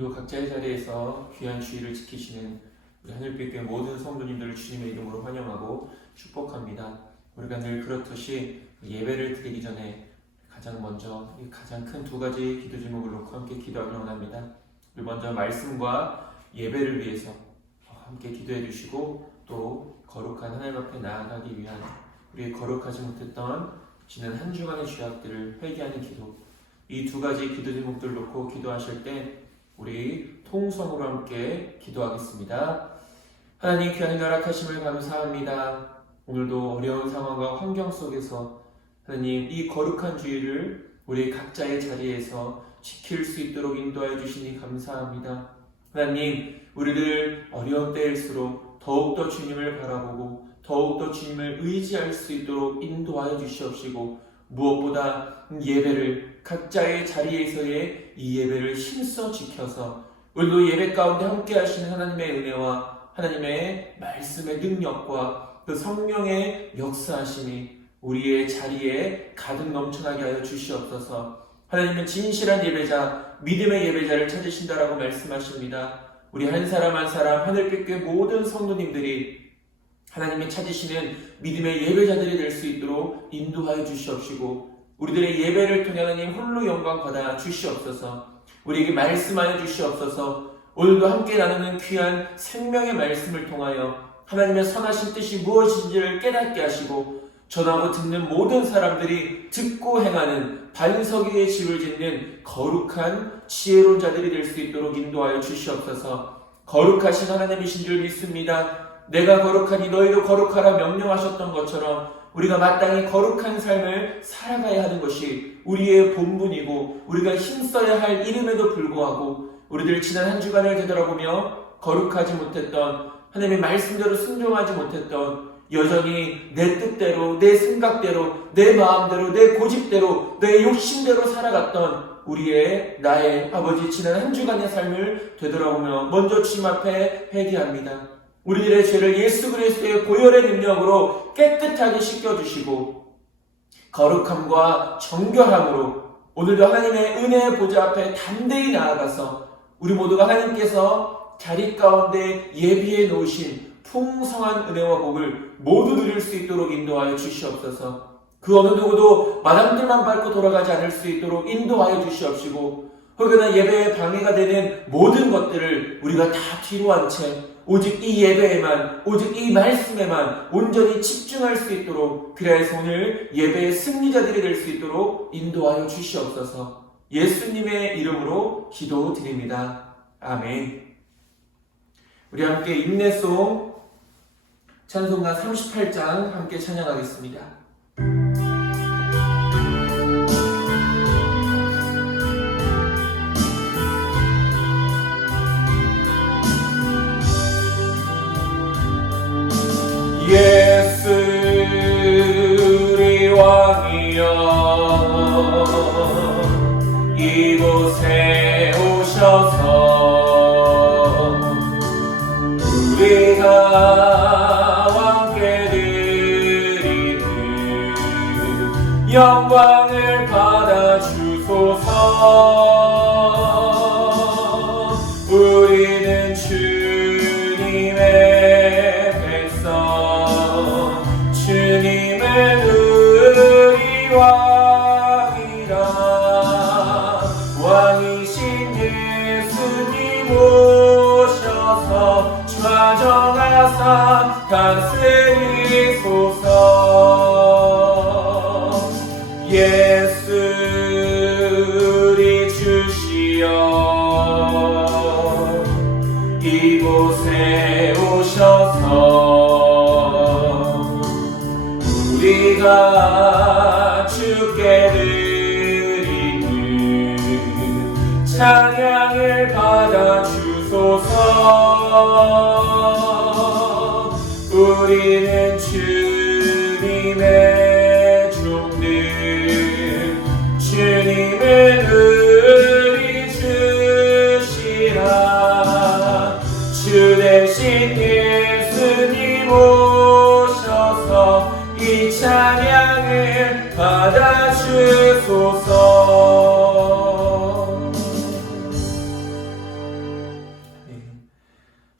오늘도 각자의 자리에서 귀한 주의를 지키시는 우리 하늘빛교회 모든 성도님들을 주님의 이름으로 환영하고 축복합니다. 우리가 늘 그렇듯이 예배를 드리기 전에 가장 먼저 이 가장 큰 두 가지 기도 제목을 놓고 함께 기도하기 원합니다. 우리 먼저 말씀과 예배를 위해서 함께 기도해 주시고, 또 거룩한 하나님 앞에 나아가기 위한 우리의 거룩하지 못했던 지난 한 주간의 죄악들을 회개하는 기도, 이 두 가지 기도 제목들 놓고 기도하실 때 우리 통성으로 함께 기도하겠습니다. 하나님, 귀한 허락하심을 감사합니다. 오늘도 어려운 상황과 환경 속에서 하나님, 이 거룩한 주의를 우리 각자의 자리에서 지킬 수 있도록 인도하여 주시니 감사합니다. 하나님, 우리들 어려운 때일수록 더욱더 주님을 바라보고 더욱더 주님을 의지할 수 있도록 인도하여 주시옵시고, 무엇보다 예배를 각자의 자리에서의 이 예배를 힘써 지켜서 오늘도 예배 가운데 함께 하시는 하나님의 은혜와 하나님의 말씀의 능력과 그 성령의 역사하심이 우리의 자리에 가득 넘쳐나게 하여 주시옵소서. 하나님은 진실한 예배자, 믿음의 예배자를 찾으신다라고 말씀하십니다. 우리 한 사람 한 사람 하늘빛교회 모든 성도님들이 하나님이 찾으시는 믿음의 예배자들이 될 수 있도록 인도하여 주시옵시고, 우리들의 예배를 통해 하나님 홀로 영광 받아 주시옵소서. 우리에게 말씀하여 주시옵소서. 오늘도 함께 나누는 귀한 생명의 말씀을 통하여 하나님의 선하신 뜻이 무엇인지를 깨닫게 하시고, 전하고 듣는 모든 사람들이 듣고 행하는 반석 위에 집을 짓는 거룩한 지혜로운 자들이 될 수 있도록 인도하여 주시옵소서. 거룩하신 하나님이신 줄 믿습니다. 내가 거룩하니 너희도 거룩하라 명령하셨던 것처럼 우리가 마땅히 거룩한 삶을 살아가야 하는 것이 우리의 본분이고, 우리가 힘써야 할 일임에도 불구하고 우리들 지난 한 주간을 되돌아보며 거룩하지 못했던, 하나님의 말씀대로 순종하지 못했던, 여전히 내 뜻대로, 내 생각대로, 내 마음대로, 내 고집대로, 내 욕심대로 살아갔던 나의 아버지 지난 한 주간의 삶을 되돌아보며 먼저 주님 앞에 회개합니다. 우리들의 죄를 예수 그리스도의 보혈의 능력으로 깨끗하게 씻겨주시고, 거룩함과 정결함으로 오늘도 하나님의 은혜의 보좌 앞에 담대히 나아가서 우리 모두가 하나님께서 자리 가운데 예비해 놓으신 풍성한 은혜와 복을 모두 누릴 수 있도록 인도하여 주시옵소서. 그 어느 누구도 마당들만 밟고 돌아가지 않을 수 있도록 인도하여 주시옵시고, 혹여나 예배에 방해가 되는 모든 것들을 우리가 다 뒤로 한 채 오직 이 예배에만, 오직 이 말씀에만 온전히 집중할 수 있도록, 그래서 오늘 예배의 승리자들이 될 수 있도록 인도하여 주시옵소서. 예수님의 이름으로 기도드립니다. 아멘. 우리 함께 인내송 찬송가 38장 함께 찬양하겠습니다. 예수 우리 왕이여, 이곳에 오셔서 우리가 왕께 드리는 영광을 받아 주소서. 우리는 주님의 주님은 우리 왕이라. 왕이신 예수님 오셔서 좌정하사 다스리소서. 예수 우리 주시여, 이곳에 오셔서 우리가 주께 드리는 찬양을 받아 주소서. 우리는 주님의 종들, 주님은 우리 주시라. 주 대신 예수님 오셔서 이 찬양을 받아 주소서.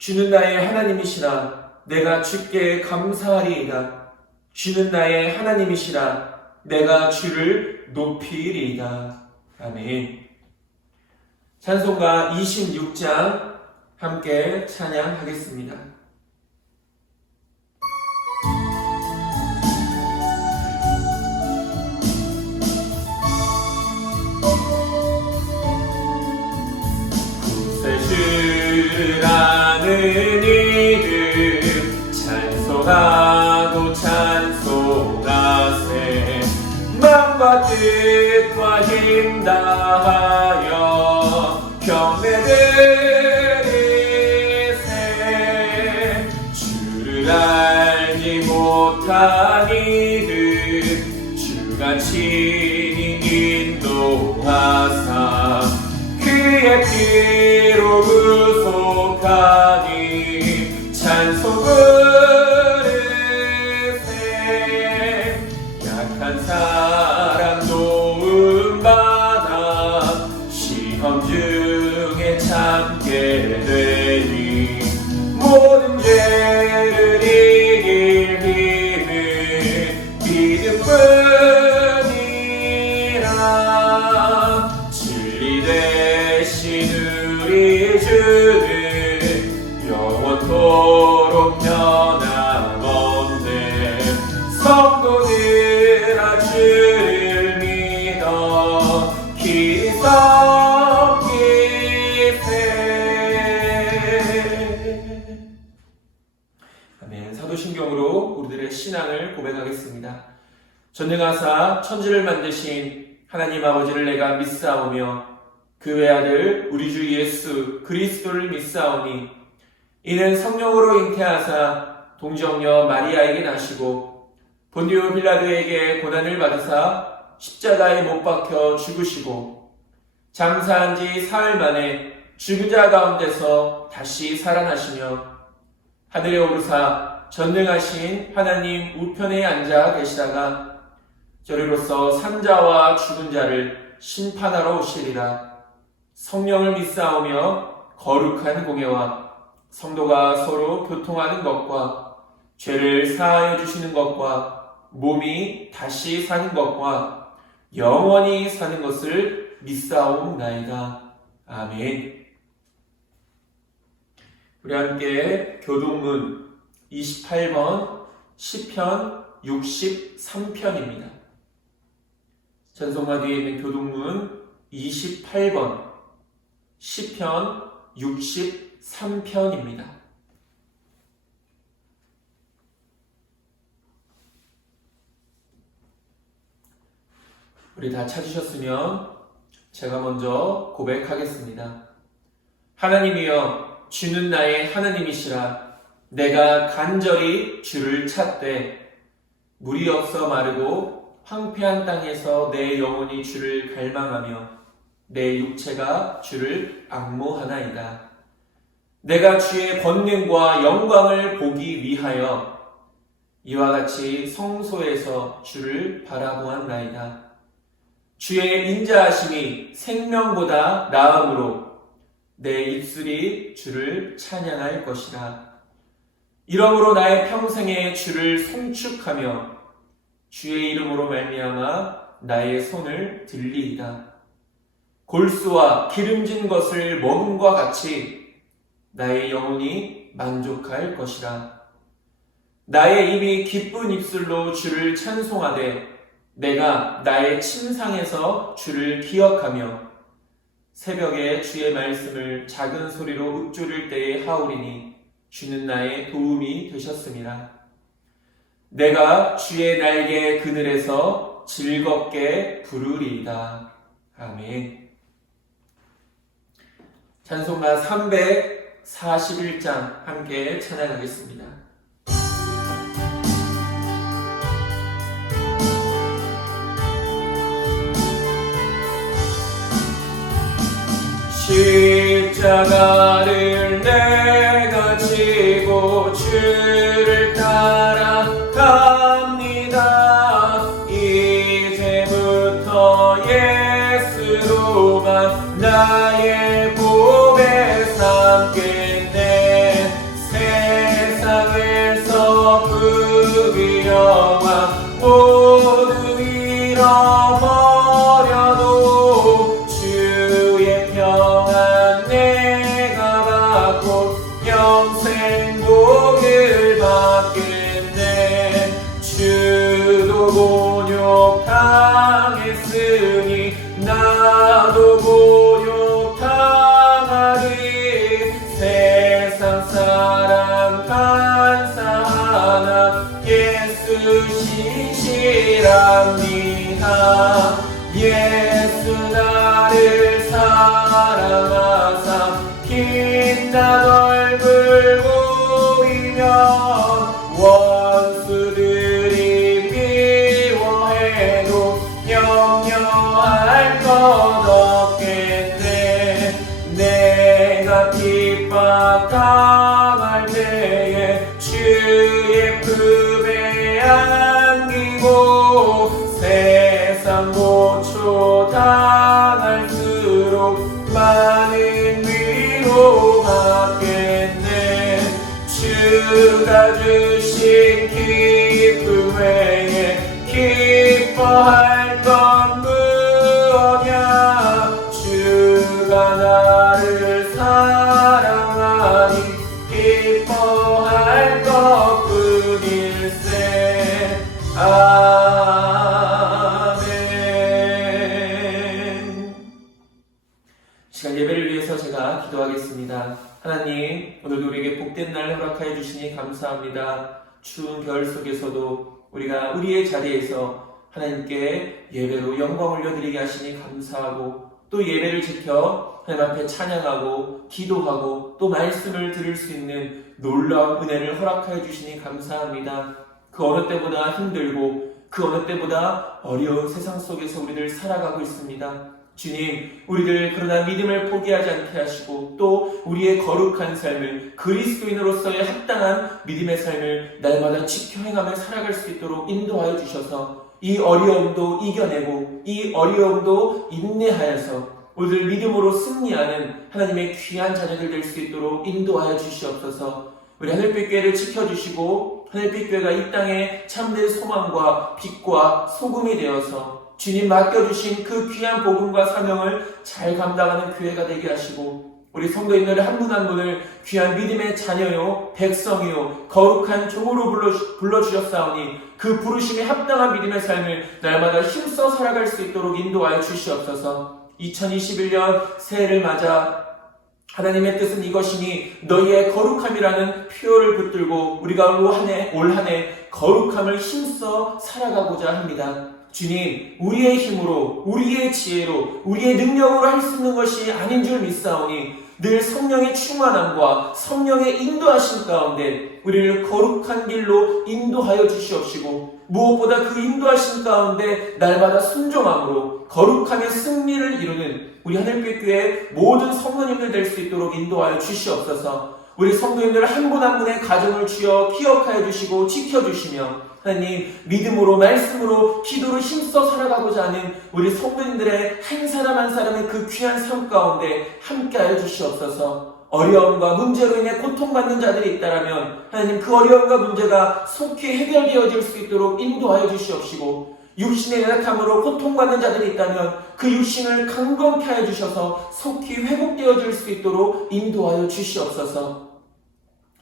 주는 나의 하나님이시라 내가 주께 감사하리이다. 주는 나의 하나님이시라 내가 주를 높이리이다. 아멘. 찬송가 26장 함께 찬양하겠습니다. 구세주를 아는 이름 찬송하고 찬송하세. 마음과 뜻과 힘 다하여 경배드리세. 주를 알지 못한 이들 주가 친히 인도하사 그의 피로 구속하니 찬송 부르세. 약한 사람 도움받아 시험 중에 참게 되니 모든 죄를 이길 힘을 믿음뿐이라. 진리 되신 우리 주는 영원토록 변함없네. 성도들아 주를 믿어 길이 섞이세. 아멘. 사도신경으로 우리들의 신앙을 고백하겠습니다. 전능하사 천지를 만드신 하나님 아버지를 내가 믿사오며 그 외아들 우리 주 예수 그리스도를 믿사오니 이는 성령으로 잉태하사 동정녀 마리아에게 나시고 본디오 빌라도에게 고난을 받으사 십자가에 못 박혀 죽으시고 장사한 지 사흘 만에 죽은 자 가운데서 다시 살아나시며 하늘에 오르사 전능하신 하나님 우편에 앉아 계시다가 저리로서 산자와 죽은 자를 심판하러 오시리라. 성령을 믿사오며 거룩한 공예와 성도가 서로 교통하는 것과 죄를 사하여 주시는 것과 몸이 다시 사는 것과 영원히 사는 것을 믿사옵나이다. 아멘. 우리 함께 교동문 28번 시편 63편입니다. 찬송가 뒤에 있는 교동문 28번 시편 63편입니다. 우리 다 찾으셨으면 제가 먼저 고백하겠습니다. 하나님이여 주는 나의 하나님이시라. 내가 간절히 주를 찾되 물이 없어 마르고 황폐한 땅에서 내 영혼이 주를 갈망하며 내 육체가 주를 앙모하나이다. 내가 주의 권능과 영광을 보기 위하여 이와 같이 성소에서 주를 바라보았나이다. 주의 인자하심이 생명보다 나음으로 내 입술이 주를 찬양할 것이라. 이러므로 나의 평생에 주를 송축하며 주의 이름으로 말미암아 나의 손을 들리이다. 골수와 기름진 것을 먹음과 같이 나의 영혼이 만족할 것이라. 나의 입이 기쁜 입술로 주를 찬송하되 내가 나의 침상에서 주를 기억하며 새벽에 주의 말씀을 작은 소리로 읊조릴 때에 하오리니 주는 나의 도움이 되셨음이라. 내가 주의 날개 그늘에서 즐겁게 부르리이다. 아멘. 찬송가 341장 함께 찬양하겠습니다. 십자가를 내가 지고 주를 따라갑니다. 이제부터 예수로만 나의 몸에 삼겠네. 모두 잃어버려도 주의 평안 내가 받고 영생 복을 받겠네. 주도 곤욕당했으니 나도 곤욕당하리. 세상 사람 간사하나 예수 신실합니다. 예수 나를 사랑하사 빛난 얼굴 보이면 원수들이 미워해도 염려할 것 없겠네. 내가 핍박당할 때에 주의 품에 안기고 세상 고초 당할수록 많은 위로 받겠네. 주가 주신 기쁨 외에 기뻐할 건 무엇냐. 주가 나를 사랑하니 기뻐할 것뿐일세. 아멘. 시간 예배를 위해서 제가 기도하겠습니다. 하나님, 오늘도 우리에게 복된 날 허락하여 주시니 감사합니다. 추운 겨울 속에서도 우리가 우리의 자리에서 하나님께 예배로 영광 올려드리게 하시니 감사하고, 또 예배를 지켜 하나님 앞에 찬양하고 기도하고 또 말씀을 들을 수 있는 놀라운 은혜를 허락하여 주시니 감사합니다. 그 어느 때보다 힘들고 그 어느 때보다 어려운 세상 속에서 우리들 살아가고 있습니다. 주님, 우리들 그러나 믿음을 포기하지 않게 하시고 또 우리의 거룩한 삶을 그리스도인으로서의 합당한 믿음의 삶을 날마다 지켜 행하며 살아갈 수 있도록 인도하여 주셔서 이 어려움도 이겨내고 이 어려움도 인내하여서 우리들 믿음으로 승리하는 하나님의 귀한 자녀들 될 수 있도록 인도하여 주시옵소서. 우리 하늘빛 교회를 지켜주시고 하늘빛 교회가 이 땅에 참된 소망과 빛과 소금이 되어서 주님 맡겨주신 그 귀한 복음과 사명을 잘 감당하는 교회가 되게 하시고, 우리 성도인들의 한 분 한 분을 귀한 믿음의 자녀요 백성이요 거룩한 종으로 불러주셨사오니 그 부르심에 합당한 믿음의 삶을 날마다 힘써 살아갈 수 있도록 인도하여 주시옵소서. 2021년 새해를 맞아 하나님의 뜻은 이것이니 너희의 거룩함이라는 표어를 붙들고 우리가 올 한 해 거룩함을 힘써 살아가고자 합니다. 주님, 우리의 힘으로, 우리의 지혜로, 우리의 능력으로 할 수 있는 것이 아닌 줄 믿사오니 늘 성령의 충만함과 성령의 인도하심 가운데 우리를 거룩한 길로 인도하여 주시옵시고, 무엇보다 그 인도하심 가운데 날마다 순종함으로 거룩함의 승리를 이루는 우리 하늘빛 교회 모든 성도님들 될 수 있도록 인도하여 주시옵소서. 우리 성도님들 한 분 한 분의 가정을 주여 기억하여 주시고 지켜주시며 하나님, 믿음으로 말씀으로 기도로 힘써 살아가고자 하는 우리 성도님들의 한 사람 한 사람의 그 귀한 삶 가운데 함께하여 주시옵소서. 어려움과 문제로 인해 고통받는 자들이 있다면 하나님, 그 어려움과 문제가 속히 해결되어질 수 있도록 인도하여 주시옵시고, 육신의 연약함으로 고통받는 자들이 있다면 그 육신을 강건케 하여 주셔서 속히 회복되어질 수 있도록 인도하여 주시옵소서.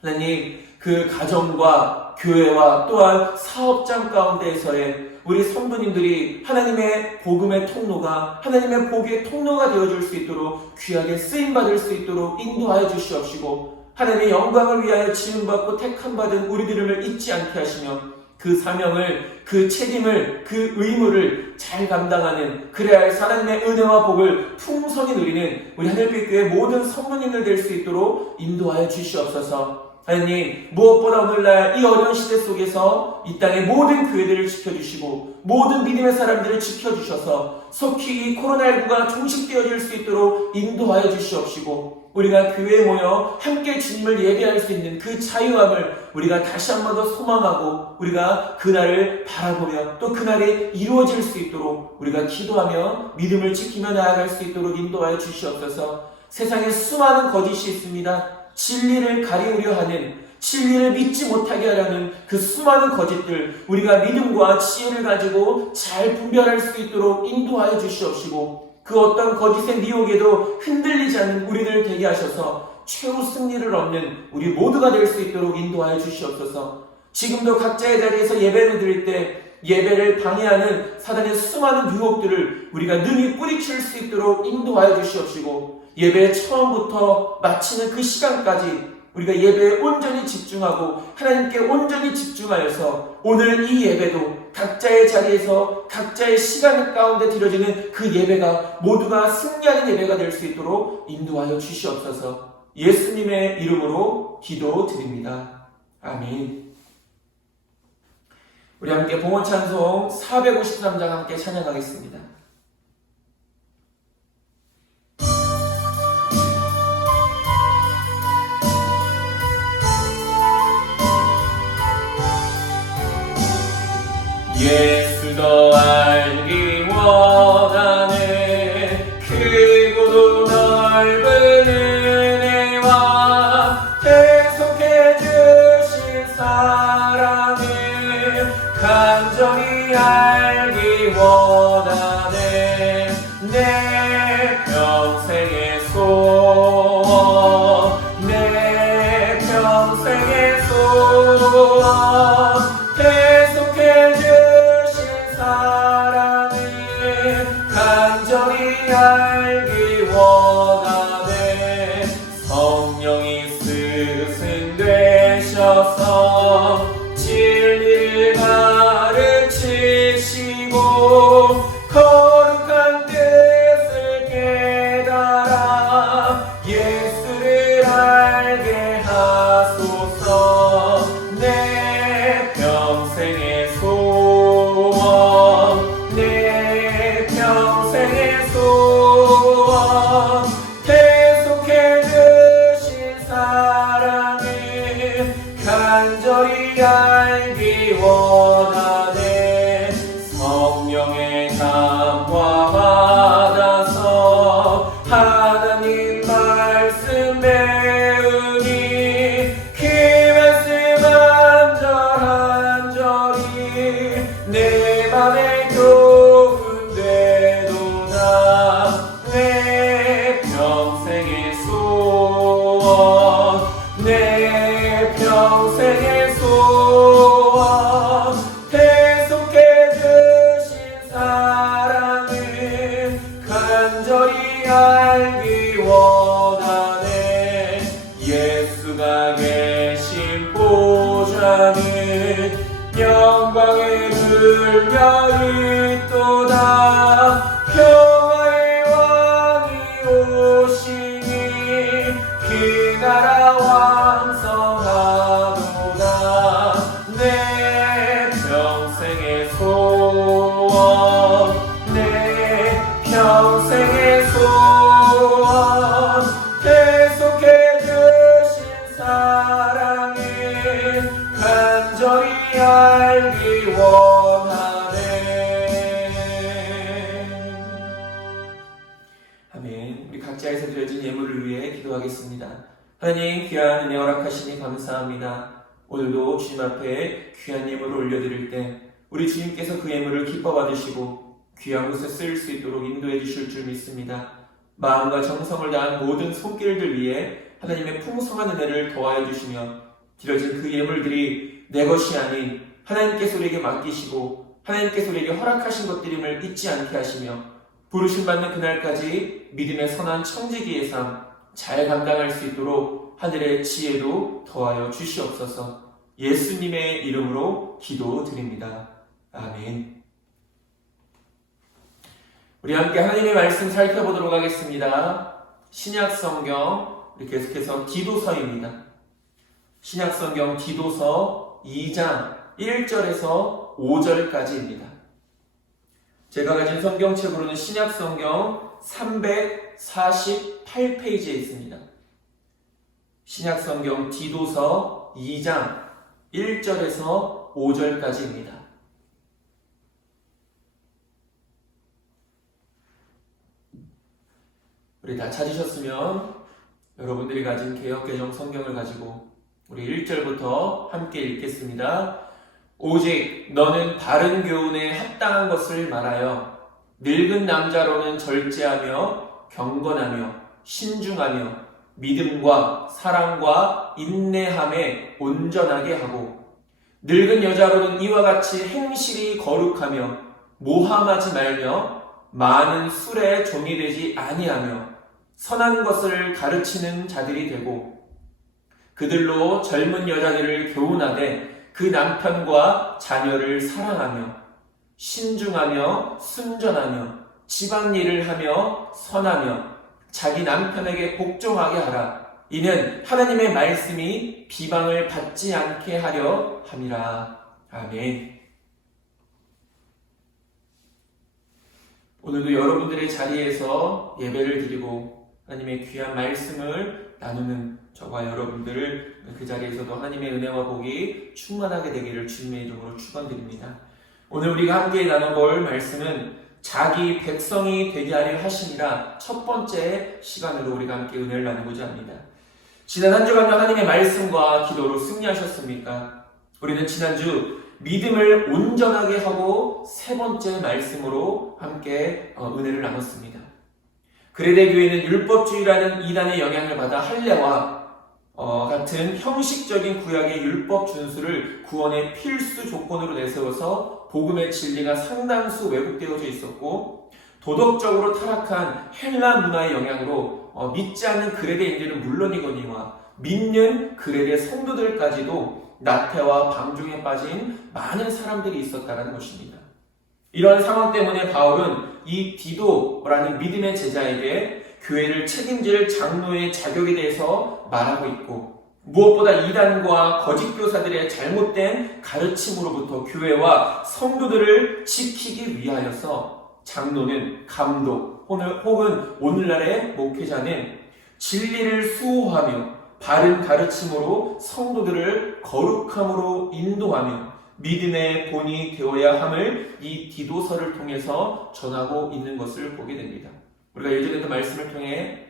하나님, 그 가정과 교회와 또한 사업장 가운데에서의 우리 성도님들이 하나님의 복음의 통로가, 하나님의 복의 통로가 되어줄 수 있도록 귀하게 쓰임받을 수 있도록 인도하여 주시옵시고, 하나님의 영광을 위하여 지음받고 택함받은 우리들을 잊지 않게 하시며 그 사명을, 그 책임을, 그 의무를 잘 감당하는, 그래야 할 하나님의 은혜와 복을 풍성히 누리는 우리 하늘빛 교회 모든 성도님들 될 수 있도록 인도하여 주시옵소서. 하나님, 무엇보다 오늘날 이 어려운 시대 속에서 이 땅의 모든 교회들을 지켜주시고 모든 믿음의 사람들을 지켜주셔서 속히 이 코로나19가 종식되어질 수 있도록 인도하여 주시옵시고, 우리가 교회에 모여 함께 주님을 예배할 수 있는 그 자유함을 우리가 다시 한 번 더 소망하고 우리가 그날을 바라보며 또 그날이 이루어질 수 있도록 우리가 기도하며 믿음을 지키며 나아갈 수 있도록 인도하여 주시옵소서. 세상에 수많은 거짓이 있습니다. 진리를 가리우려 하는 진리를 믿지 못하게 하려는 그 수많은 거짓들, 우리가 믿음과 지혜를 가지고 잘 분별할 수 있도록 인도하여 주시옵시고, 그 어떤 거짓의 미혹에도 흔들리지 않는 우리를 되게 하셔서 최후 승리를 얻는 우리 모두가 될 수 있도록 인도하여 주시옵소서. 지금도 각자의 자리에서 예배를 드릴 때 예배를 방해하는 사단의 수많은 유혹들을 우리가 능히 뿌리칠 수 있도록 인도하여 주시옵시고, 예배의 처음부터 마치는 그 시간까지 우리가 예배에 온전히 집중하고 하나님께 온전히 집중하여서 오늘 이 예배도 각자의 자리에서 각자의 시간 가운데 드려지는 그 예배가 모두가 승리하는 예배가 될 수 있도록 인도하여 주시옵소서. 예수님의 이름으로 기도드립니다. 아멘. 우리 함께 봉헌 찬송 453장 함께 찬양하겠습니다. 예수 더 알기 원하네. 크고도 넓은 은혜와 계속해 주신 사랑을 간절히 알기 원하네. 내 평생의 소원, 내 평생의 소원, 계속해 주신 사랑을 간절히 알기 원하네. 성령이 스승되셔서 진리를 가르치시고 거룩한 뜻을 깨달아 예수를 알게 하소서. 내 평생의 소원, 내 평생의 소원, 계속해 주신 사랑을 간절히 알기 원하네. 성령의 감화 받아서 하나님 말씀 배우니 그 말씀 한절한절이 내 맘에 교훈되도다. 내 평생의 소원, 내 평생의 소원, 계속해 주신 사랑을 간절히 알기 원하네. 예수가 계신 보좌는 영광에 물려 있도다. 평화의 왕이 오시니 그 나라 왕성하도다. 내 평생의 소원, 내 평생의 소원, 계속해 주신 사랑을 간절히 알기 원하네. 아멘. 우리 각자에서 드려진 예물을 위해 기도하겠습니다. 하나님, 귀한 은혜 허락하시니 감사합니다. 오늘도 주님 앞에 귀한 예물을 올려드릴 때 우리 주님께서 그 예물을 기뻐 받으시고 귀한 곳에 쓰일 수 있도록 인도해 주실 줄 믿습니다. 마음과 정성을 다한 모든 손길들 위해 하나님의 풍성한 은혜를 더하여 주시며 드려진 그 예물들이 내 것이 아닌 하나님께서 우리에게 맡기시고 하나님께서 우리에게 허락하신 것들임을 잊지 않게 하시며 부르심 받는 그날까지 믿음의 선한 청지기의 삶 잘 감당할 수 있도록 하늘의 지혜도 더하여 주시옵소서. 예수님의 이름으로 기도드립니다. 아멘. 우리 함께 하나님의 말씀 살펴보도록 하겠습니다. 신약성경 우리 계속해서 디도서입니다. 신약성경 디도서 2장 1절에서 5절까지입니다. 제가 가진 성경책으로는 신약성경 348페이지에 있습니다. 신약성경 디도서 2장 1절에서 5절까지입니다. 우리 다 찾으셨으면 여러분들이 가진 개역개정 성경을 가지고 우리 1절부터 함께 읽겠습니다. 오직 너는 바른 교훈에 합당한 것을 말하여 늙은 남자로는 절제하며 경건하며 신중하며 믿음과 사랑과 인내함에 온전하게 하고 늙은 여자로는 이와 같이 행실이 거룩하며 모함하지 말며 많은 술에 종이 되지 아니하며 선한 것을 가르치는 자들이 되고 그들로 젊은 여자들을 교훈하되 그 남편과 자녀를 사랑하며 신중하며 순전하며 집안일을 하며 선하며 자기 남편에게 복종하게 하라. 이는 하나님의 말씀이 비방을 받지 않게 하려 함이라. 아멘. 오늘도 여러분들의 자리에서 예배를 드리고 하나님의 귀한 말씀을 나누는 저와 여러분들을 그 자리에서도 하나님의 은혜와 복이 충만하게 되기를 주님의 이름으로 축원드립니다. 오늘 우리가 함께 나눠볼 말씀은 자기 백성이 되게 하려 하심이라 첫 번째 시간으로 우리가 함께 은혜를 나누고자 합니다. 지난 한 주간도 하나님의 말씀과 기도로 승리하셨습니까? 우리는 지난주 믿음을 온전하게 하고 세 번째 말씀으로 함께 은혜를 나눴습니다. 그레데 교회는 율법주의라는 이단의 영향을 받아 할례와 같은 형식적인 구약의 율법 준수를 구원의 필수 조건으로 내세워서 복음의 진리가 상당수 왜곡되어져 있었고 도덕적으로 타락한 헬라 문화의 영향으로 믿지 않는 그레데인들은 물론이거니와 믿는 그레데 성도들까지도 나태와 방종에 빠진 많은 사람들이 있었다는 것입니다. 이런 상황 때문에 바울은 이 디도라는 믿음의 제자에게 교회를 책임질 장로의 자격에 대해서 말하고 있고 무엇보다 이단과 거짓 교사들의 잘못된 가르침으로부터 교회와 성도들을 지키기 위하여서 장로는 감독 혹은 오늘날의 목회자는 진리를 수호하며 바른 가르침으로 성도들을 거룩함으로 인도하며 믿음의 본이 되어야 함을 이 디도서를 통해서 전하고 있는 것을 보게 됩니다. 우리가 예전에도 말씀을 통해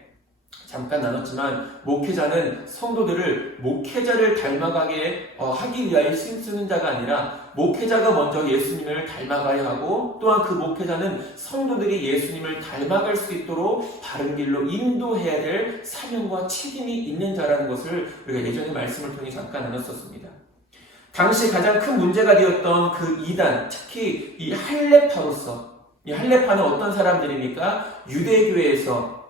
잠깐 나눴지만 목회자는 성도들을 목회자를 닮아가게 하기 위하여 힘쓰는 자가 아니라 목회자가 먼저 예수님을 닮아가야 하고 또한 그 목회자는 성도들이 예수님을 닮아갈 수 있도록 바른 길로 인도해야 될 사명과 책임이 있는 자라는 것을 우리가 예전에 말씀을 통해 잠깐 나눴었습니다. 당시 가장 큰 문제가 되었던 그 이단, 특히 이 할례파로서 이 할례파는 어떤 사람들입니까? 유대교회에서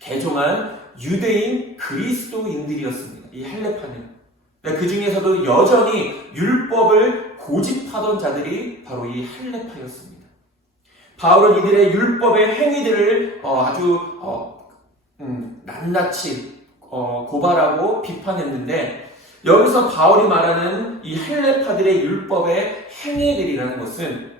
개종한 유대인 그리스도인들이었습니다. 이 할례파는. 그 중에서도 여전히 율법을 고집하던 자들이 바로 이 할례파였습니다. 바울은 이들의 율법의 행위들을 아주 낱낱이 고발하고 비판했는데 여기서 바울이 말하는 이 할례파들의 율법의 행위들이라는 것은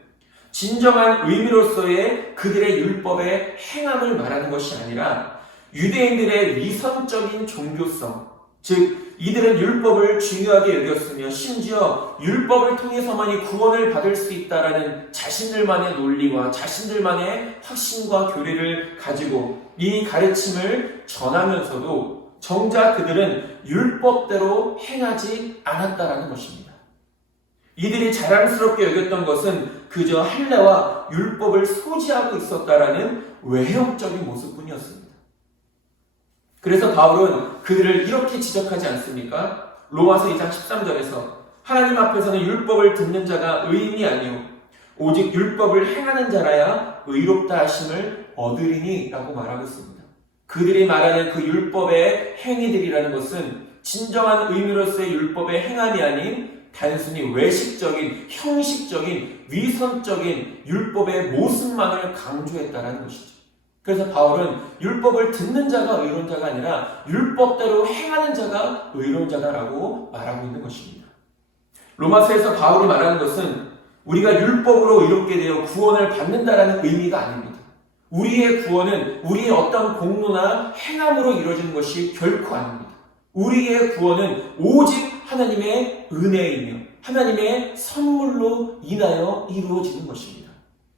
진정한 의미로서의 그들의 율법의 행함을 말하는 것이 아니라 유대인들의 위선적인 종교성, 즉 이들은 율법을 중요하게 여겼으며 심지어 율법을 통해서만이 구원을 받을 수 있다라는 자신들만의 논리와 자신들만의 확신과 교리를 가지고 이 가르침을 전하면서도 정작 그들은 율법대로 행하지 않았다라는 것입니다. 이들이 자랑스럽게 여겼던 것은 그저 할례와 율법을 소지하고 있었다라는 외형적인 모습뿐이었습니다. 그래서 바울은 그들을 이렇게 지적하지 않습니까? 로마서 2장 13절에서 하나님 앞에서는 율법을 듣는 자가 의인이 아니오 오직 율법을 행하는 자라야 의롭다 하심을 얻으리니 라고 말하고 있습니다. 그들이 말하는 그 율법의 행위들이라는 것은 진정한 의미로서의 율법의 행함이 아닌 단순히 외식적인, 형식적인, 위선적인 율법의 모습만을 강조했다는 것이죠. 그래서 바울은 율법을 듣는 자가 의로운 자가 아니라 율법대로 행하는 자가 의로운 자다라고 말하고 있는 것입니다. 로마서에서 바울이 말하는 것은 우리가 율법으로 의롭게 되어 구원을 받는다라는 의미가 아닙니다. 우리의 구원은 우리의 어떤 공로나 행함으로 이루어지는 것이 결코 아닙니다. 우리의 구원은 오직 하나님의 은혜이며 하나님의 선물로 인하여 이루어지는 것입니다.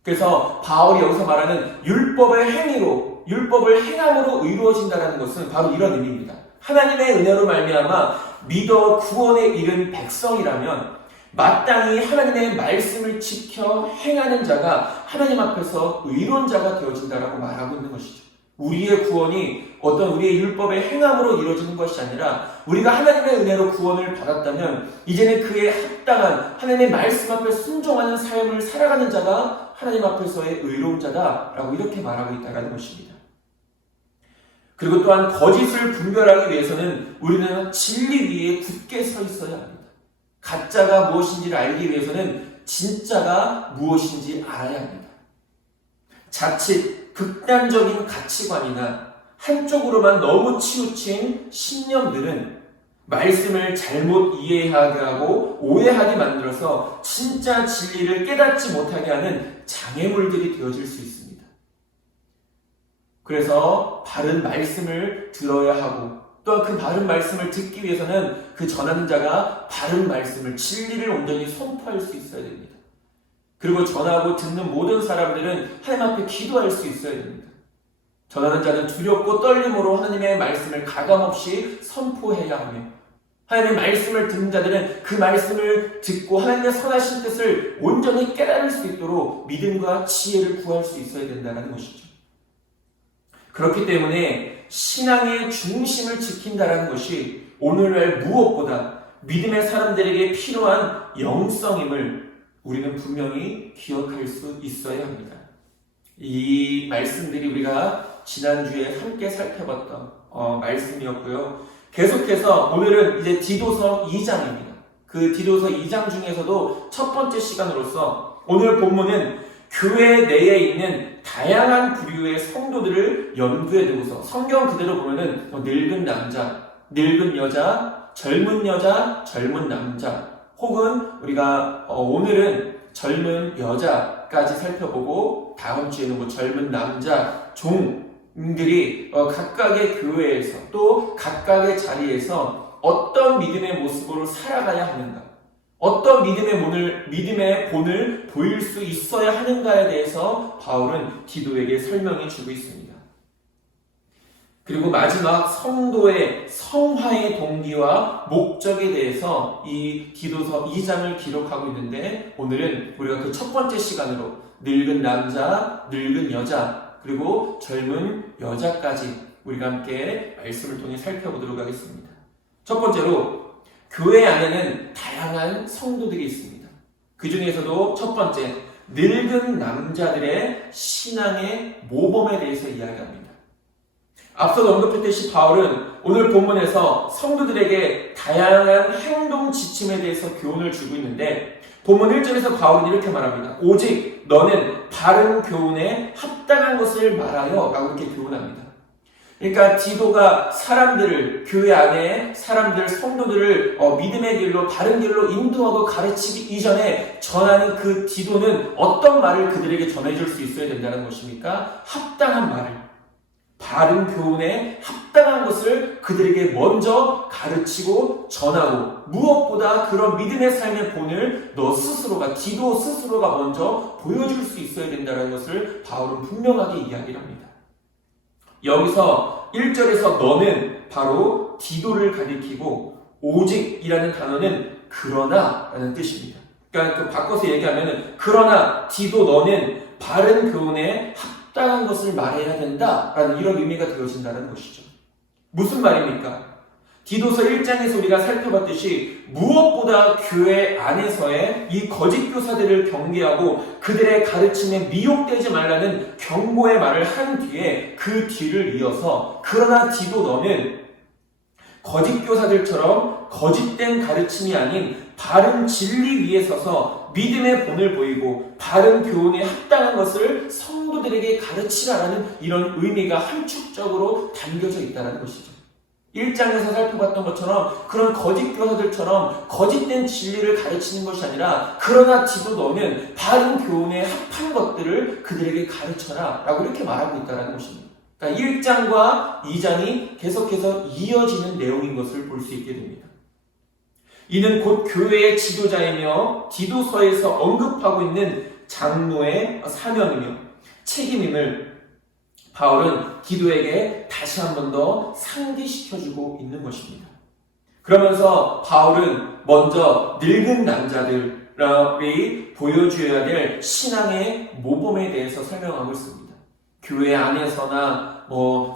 그래서 바울이 여기서 말하는 율법의 행위로, 율법을 행함으로 이루어진다는 것은 바로 이런 의미입니다. 하나님의 은혜로 말미암아 믿어 구원에 이른 백성이라면 마땅히 하나님의 말씀을 지켜 행하는 자가 하나님 앞에서 의론자가 되어진다라고 말하고 있는 것이죠. 우리의 구원이 어떤 우리의 율법의 행함으로 이루어지는 것이 아니라 우리가 하나님의 은혜로 구원을 받았다면 이제는 그에 합당한 하나님의 말씀 앞에 순종하는 삶을 살아가는 자가 하나님 앞에서의 의로운 자다라고 이렇게 말하고 있다는 것입니다. 그리고 또한 거짓을 분별하기 위해서는 우리는 진리 위에 굳게 서 있어야 합니다. 가짜가 무엇인지를 알기 위해서는 진짜가 무엇인지 알아야 합니다. 자칫 극단적인 가치관이나 한쪽으로만 너무 치우친 신념들은 말씀을 잘못 이해하게 하고 오해하게 만들어서 진짜 진리를 깨닫지 못하게 하는 장애물들이 되어질 수 있습니다. 그래서 바른 말씀을 들어야 하고 또한 그 바른 말씀을 듣기 위해서는 그 전하는 자가 바른 말씀을 진리를 온전히 선포할 수 있어야 됩니다. 그리고 전하고 듣는 모든 사람들은 하나님 앞에 기도할 수 있어야 됩니다. 전하는 자는 두렵고 떨림으로 하나님의 말씀을 가감없이 선포해야 하며 하나님의 말씀을 듣는 자들은 그 말씀을 듣고 하나님의 선하신 뜻을 온전히 깨달을 수 있도록 믿음과 지혜를 구할 수 있어야 된다는 것이죠. 그렇기 때문에 신앙의 중심을 지킨다는 것이 오늘날 무엇보다 믿음의 사람들에게 필요한 영성임을 우리는 분명히 기억할 수 있어야 합니다. 이 말씀들이 우리가 지난주에 함께 살펴봤던 말씀이었고요. 계속해서 오늘은 이제 디도서 2장입니다. 그 디도서 2장 중에서도 첫 번째 시간으로서 오늘 본문은 교회 내에 있는 다양한 부류의 성도들을 염두에 두고서 성경 그대로 보면은 늙은 남자, 늙은 여자, 젊은 남자 혹은 우리가 오늘은 젊은 여자까지 살펴보고 다음 주에는 젊은 남자, 종들이 각각의 교회에서 또 각각의 자리에서 어떤 믿음의 모습으로 살아가야 하는가, 어떤 믿음의 본을 보일 수 있어야 하는가에 대해서 바울은 디도에게 설명해 주고 있습니다. 그리고 마지막 성도의 성화의 동기와 목적에 대해서 이 디도서 2장을 기록하고 있는데 오늘은 우리가 그 첫 번째 시간으로 늙은 남자, 늙은 여자, 그리고 젊은 여자까지 우리가 함께 말씀을 통해 살펴보도록 하겠습니다. 첫 번째로 교회 안에는 다양한 성도들이 있습니다. 그 중에서도 첫 번째, 늙은 남자들의 신앙의 모범에 대해서 이야기합니다. 앞서 언급했듯이 바울은 오늘 본문에서 성도들에게 다양한 행동 지침에 대해서 교훈을 주고 있는데 본문 1절에서 바울은 이렇게 말합니다. 오직 너는 바른 교훈에 합당한 것을 말하여 라고 이렇게 교훈합니다. 그러니까 디도가 사람들을, 교회 안에 사람들, 성도들을 믿음의 길로, 바른 길로 인도하고 가르치기 이전에 전하는 그 디도는 어떤 말을 그들에게 전해줄 수 있어야 된다는 것입니까? 합당한 말을, 바른 교훈에 합당한 것을 그들에게 먼저 가르치고 전하고 무엇보다 그런 믿음의 삶의 본을 너 스스로가, 디도 스스로가 먼저 보여줄 수 있어야 된다는 것을 바울은 분명하게 이야기를 합니다. 여기서 1절에서 너는 바로 디도를 가리키고 오직이라는 단어는 그러나 라는 뜻입니다. 그러니까 바꿔서 얘기하면 그러나 디도 너는 바른 교훈에 합당한 것을 말해야 된다라는 이런 의미가 되어진다는 것이죠. 무슨 말입니까? 디도서 1장에서 우리가 살펴봤듯이 무엇보다 교회 안에서의 이 거짓 교사들을 경계하고 그들의 가르침에 미혹되지 말라는 경고의 말을 한 뒤에 그 뒤를 이어서 그러나 디도 너는 거짓 교사들처럼 거짓된 가르침이 아닌 바른 진리 위에 서서 믿음의 본을 보이고 바른 교훈에 합당한 것을 성도들에게 가르치라라는 이런 의미가 함축적으로 담겨져 있다는 것이죠. 1장에서 살펴봤던 것처럼 그런 거짓 교사들처럼 거짓된 진리를 가르치는 것이 아니라 그러나 디도 너는 바른 교훈에 합한 것들을 그들에게 가르쳐라 라고 이렇게 말하고 있다는 것입니다. 그러니까 1장과 2장이 계속해서 이어지는 내용인 것을 볼 수 있게 됩니다. 이는 곧 교회의 지도자이며 디도서에서 언급하고 있는 장로의 사명이며 책임임을 바울은 디도에게 다시 한 번 더 상기시켜주고 있는 것입니다. 그러면서 바울은 먼저 늙은 남자들이 보여줘야 될 신앙의 모범에 대해서 설명하고 있습니다. 교회 안에서나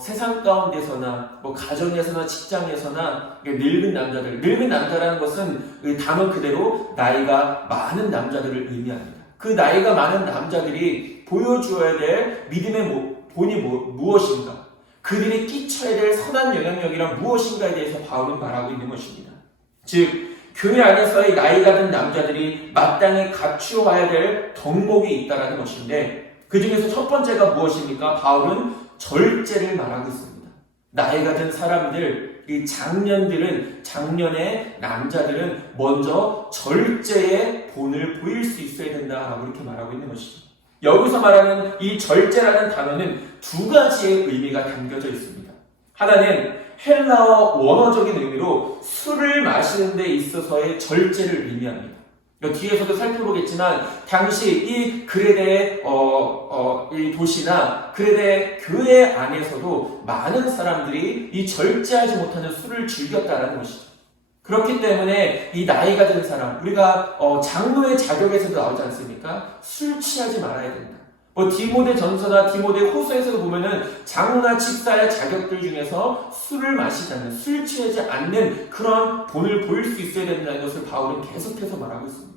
세상 가운데서나 가정에서나 직장에서나 늙은 남자들, 늙은 남자라는 것은 그 단어 그대로 나이가 많은 남자들을 의미합니다. 그 나이가 많은 남자들이 보여줘야 될 믿음의 본이 무엇인가, 그들이 끼쳐야 될 선한 영향력이란 무엇인가에 대해서 바울은 말하고 있는 것입니다. 즉 교회 안에서의 나이가 든 남자들이 마땅히 갖추어야 될 덕목이 있다는 것인데, 그 중에서 첫 번째가 무엇입니까? 바울은 절제를 말하고 있습니다. 나이가 든 사람들, 이 장년의 남자들은 먼저 절제의 본을 보일 수 있어야 된다라고 이렇게 말하고 있는 것이죠. 여기서 말하는 이 절제라는 단어는 두 가지의 의미가 담겨져 있습니다. 하나는 헬라어 원어적인 의미로 술을 마시는 데 있어서의 절제를 의미합니다. 뒤에서도 살펴보겠지만 당시 이 그레데 이 도시나 그레데 교회 안에서도 많은 사람들이 이 절제하지 못하는 술을 즐겼다는 것이죠. 그렇기 때문에 이 나이가 든 사람, 우리가 장로의 자격에서도 나오지 않습니까? 술 취하지 말아야 된다. 디모데 전서나 디모데 후서에서도 보면은 장로나 집사의 자격들 중에서 술을 마시지 않는, 술 취하지 않는 그런 본을 보일 수 있어야 된다는 것을 바울은 계속해서 말하고 있습니다.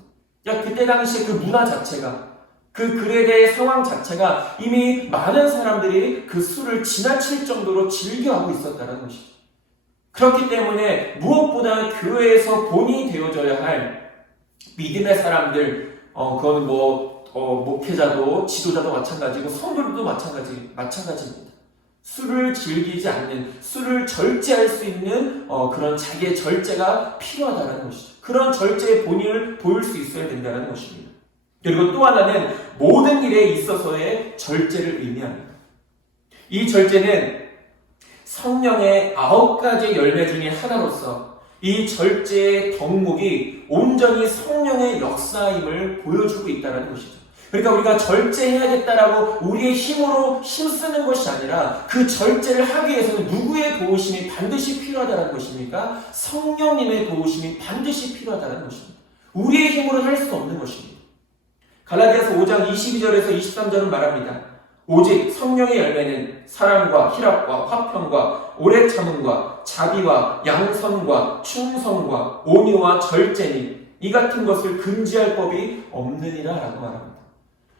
그때 당시에 그 문화 자체가, 그 그레데의 상황 자체가 이미 많은 사람들이 그 술을 지나칠 정도로 즐겨하고 있었다는 것이죠. 그렇기 때문에 무엇보다 교회에서 본이 되어져야 할 믿음의 사람들, 그건 목회자도 지도자도 마찬가지고 성도들도 마찬가지입니다. 술을 즐기지 않는, 술을 절제할 수 있는 그런 자기의 절제가 필요하다는 것이죠. 그런 절제의 본을 보일 수 있어야 된다는 것입니다. 그리고 또 하나는 모든 일에 있어서의 절제를 의미합니다. 이 절제는 성령의 9가지 열매 중에 하나로서 이 절제의 덕목이 온전히 성령의 역사임을 보여주고 있다는 것이죠. 그러니까 우리가 절제해야겠다라고 우리의 힘으로 힘쓰는 것이 아니라 그 절제를 하기 위해서는 누구의 도우심이 반드시 필요하다는 것입니까? 성령님의 도우심이 반드시 필요하다는 것입니다. 우리의 힘으로 할 수 없는 것입니다. 갈라디아서 5장 22절에서 23절은 말합니다. 오직 성령의 열매는 사랑과 희락과 화평과 오래 참음과 자비와 양선과 충성과 온유와 절제니 이 같은 것을 금지할 법이 없느니라 라고 말합니다.